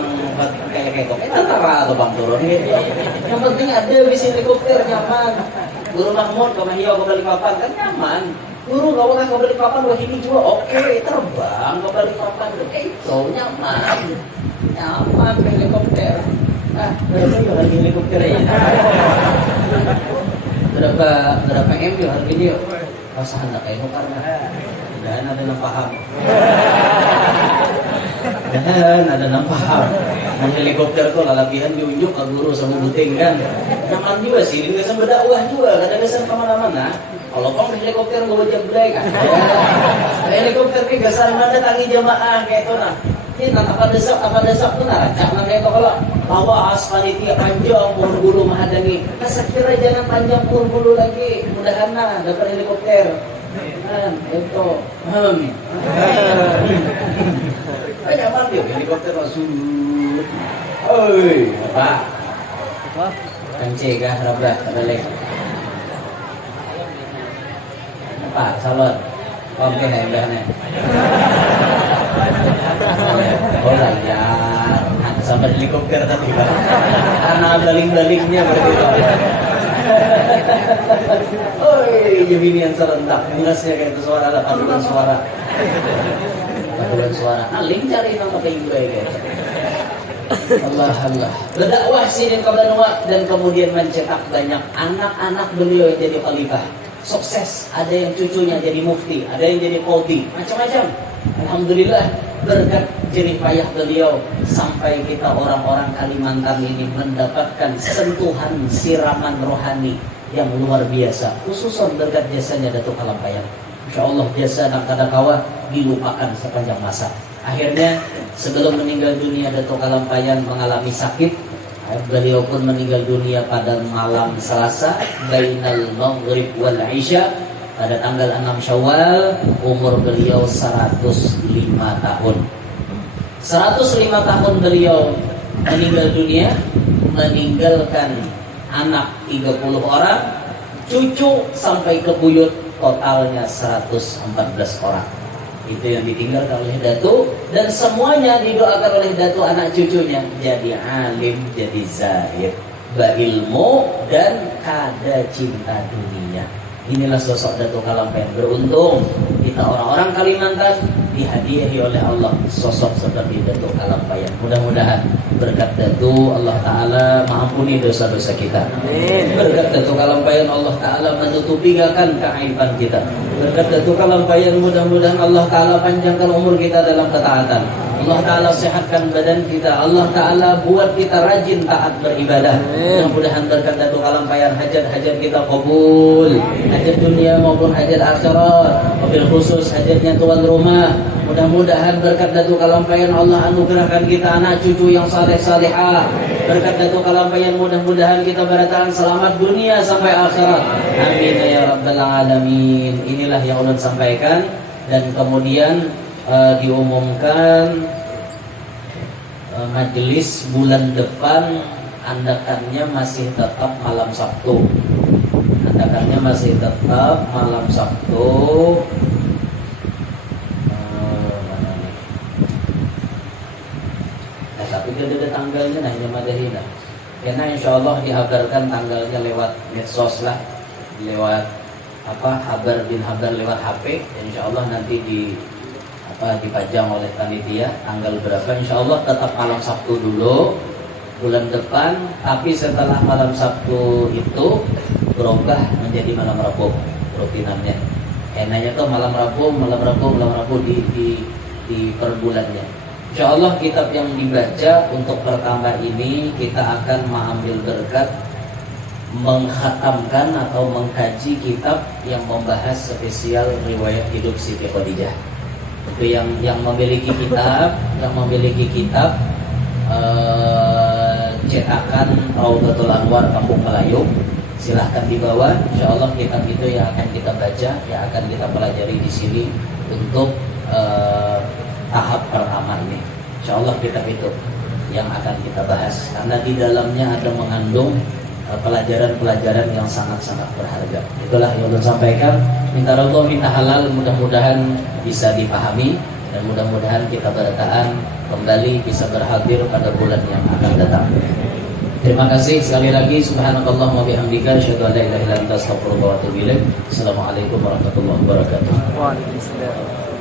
kayak antara atau bang turun. Yang penting ada bis helikopter nyaman. Guru Mahmud ke Mahio ke Balikpapan kan nyaman. Guru gak boleh ke Balikpapan wah ini juga oke terbang ke Balikpapan itu nyaman. Nyaman ke helikopter. Berapa ya harga helikopter ya? Berapa M ya harganya yuk? Pasahan gak kayak karena dan ada yang paham. ada nampak. Mau helikopter tuh lalapihan diunjuk ke guru sama buting kan. Nyaman juga sih, ini kesan berdakwah juga, kadang-kadang kemana-mana. Kalau kau helikopter gue wajib break kan. Helikopter ke kesan mana tangi jamaah kayak itu nah. Ini apa desap tuh nah, rancak nah kayak itu kalau lawas panitia panjang pohon bulu mahadani. Nah sekira jangan panjang pohon bulu lagi, mudahan nah dapat helikopter. Itu. Nyaman dia helikopter langsung. Oi, apa? Kencing kah, Rabah, balik. Apa, salon? Oke, nih. Oh lah ya, sampai helikopter tadi kan? Karena baling-balingnya begitu. Oi, ini yang serentak, bungasnya kayak itu suara, ada paduan suara. Aling cari nama kayak gue kayak. Allah. Berdakwah sih dan kemudian mencetak banyak anak-anak beliau yang jadi khalifah. Sukses, ada yang cucunya jadi mufti, ada yang jadi qadhi, macam-macam. Alhamdulillah berkat jerih payah beliau sampai kita orang-orang Kalimantan ini mendapatkan sentuhan siraman rohani yang luar biasa. Khususan berkat jasanya Datuk Kalampayan. Insyaallah jasa dan kadakawa dilupakan sepanjang masa. Akhirnya sebelum meninggal dunia Datuk Kalampayan mengalami sakit. Beliau pun meninggal dunia pada malam Selasa bainal maghrib wal isya pada tanggal 6 Syawal. Umur beliau 105 tahun. 105 tahun beliau meninggal dunia, meninggalkan anak 30 orang, cucu sampai ke buyut totalnya 114 orang. Itu yang ditinggalkan oleh Datuk, dan semuanya didoakan oleh Datuk anak cucunya jadi alim, jadi zahid, berilmu dan kada cinta dunia. Inilah sosok Datuk Kalampayan. Beruntung kita orang-orang Kalimantan dihadiahi oleh Allah sosok seperti Datuk Kalampayan. Mudah-mudahan berkat Datuk Allah Ta'ala mengampuni dosa-dosa kita. Berkat Datuk Kalampayan Allah Ta'ala menutupi keaiban kita. Berkat Datuk Kalampayan mudah-mudahan Allah Ta'ala panjangkan umur kita dalam ketaatan. Allah Ta'ala sehatkan badan kita. Allah Ta'ala buat kita rajin taat beribadah. Mudah-mudahan berkat Datuk Kalampayan hajat-hajat kita kabul, hajat dunia maupun hajat akhirat, wabil khusus hajatnya tuan rumah. Mudah-mudahan berkat Datuk Kalampayan Allah anugerahkan kita anak cucu yang saleh-salehah. Berkat Datuk Kalampayan mudah-mudahan kita bertahan selamat dunia sampai akhirat. Amin ya rabbal alamin. Inilah yang ulun sampaikan, dan kemudian diumumkan majelis bulan depan andakannya masih tetap malam Sabtu. Tapi ada tanggalnya nah ini madahina. Karena insya Allah dihabarkan tanggalnya lewat medsos lah, lewat habar bin habar lewat HP. Insya Allah nanti dipajang oleh panitia tanggal berapa. Insya Allah tetap malam Sabtu dulu bulan depan, tapi setelah malam Sabtu itu berubah menjadi malam Rabu rutinannya. Enaknya tuh malam Rabu di per bulannya. Insya Allah kitab yang dibaca untuk pertama ini kita akan mengambil berkat mengkhatamkan atau mengkaji kitab yang membahas spesial riwayat hidup Siti Khadijah. Itu yang memiliki kitab cetakan Raudatul Anwar Kampung Melayu, silahkan dibawa. Insya Allah kitab itu yang akan kita baca, yang akan kita pelajari di sini untuk tahap pertama ini. Insya Allah kitab itu yang akan kita bahas, karena di dalamnya ada mengandung pelajaran-pelajaran yang sangat-sangat berharga. Itulah yang saya sampaikan. Minta Allah, minta halal, mudah-mudahan bisa dipahami, dan mudah-mudahan kita bertahan kembali bisa berhadir pada bulan yang akan datang. Terima kasih sekali lagi. Subhanakallahumma bihamdika asyhadu an la ilaha illa anta astaghfiruka wa atubu ilaik. Assalamualaikum warahmatullahi wabarakatuh. Waalaikumsalam.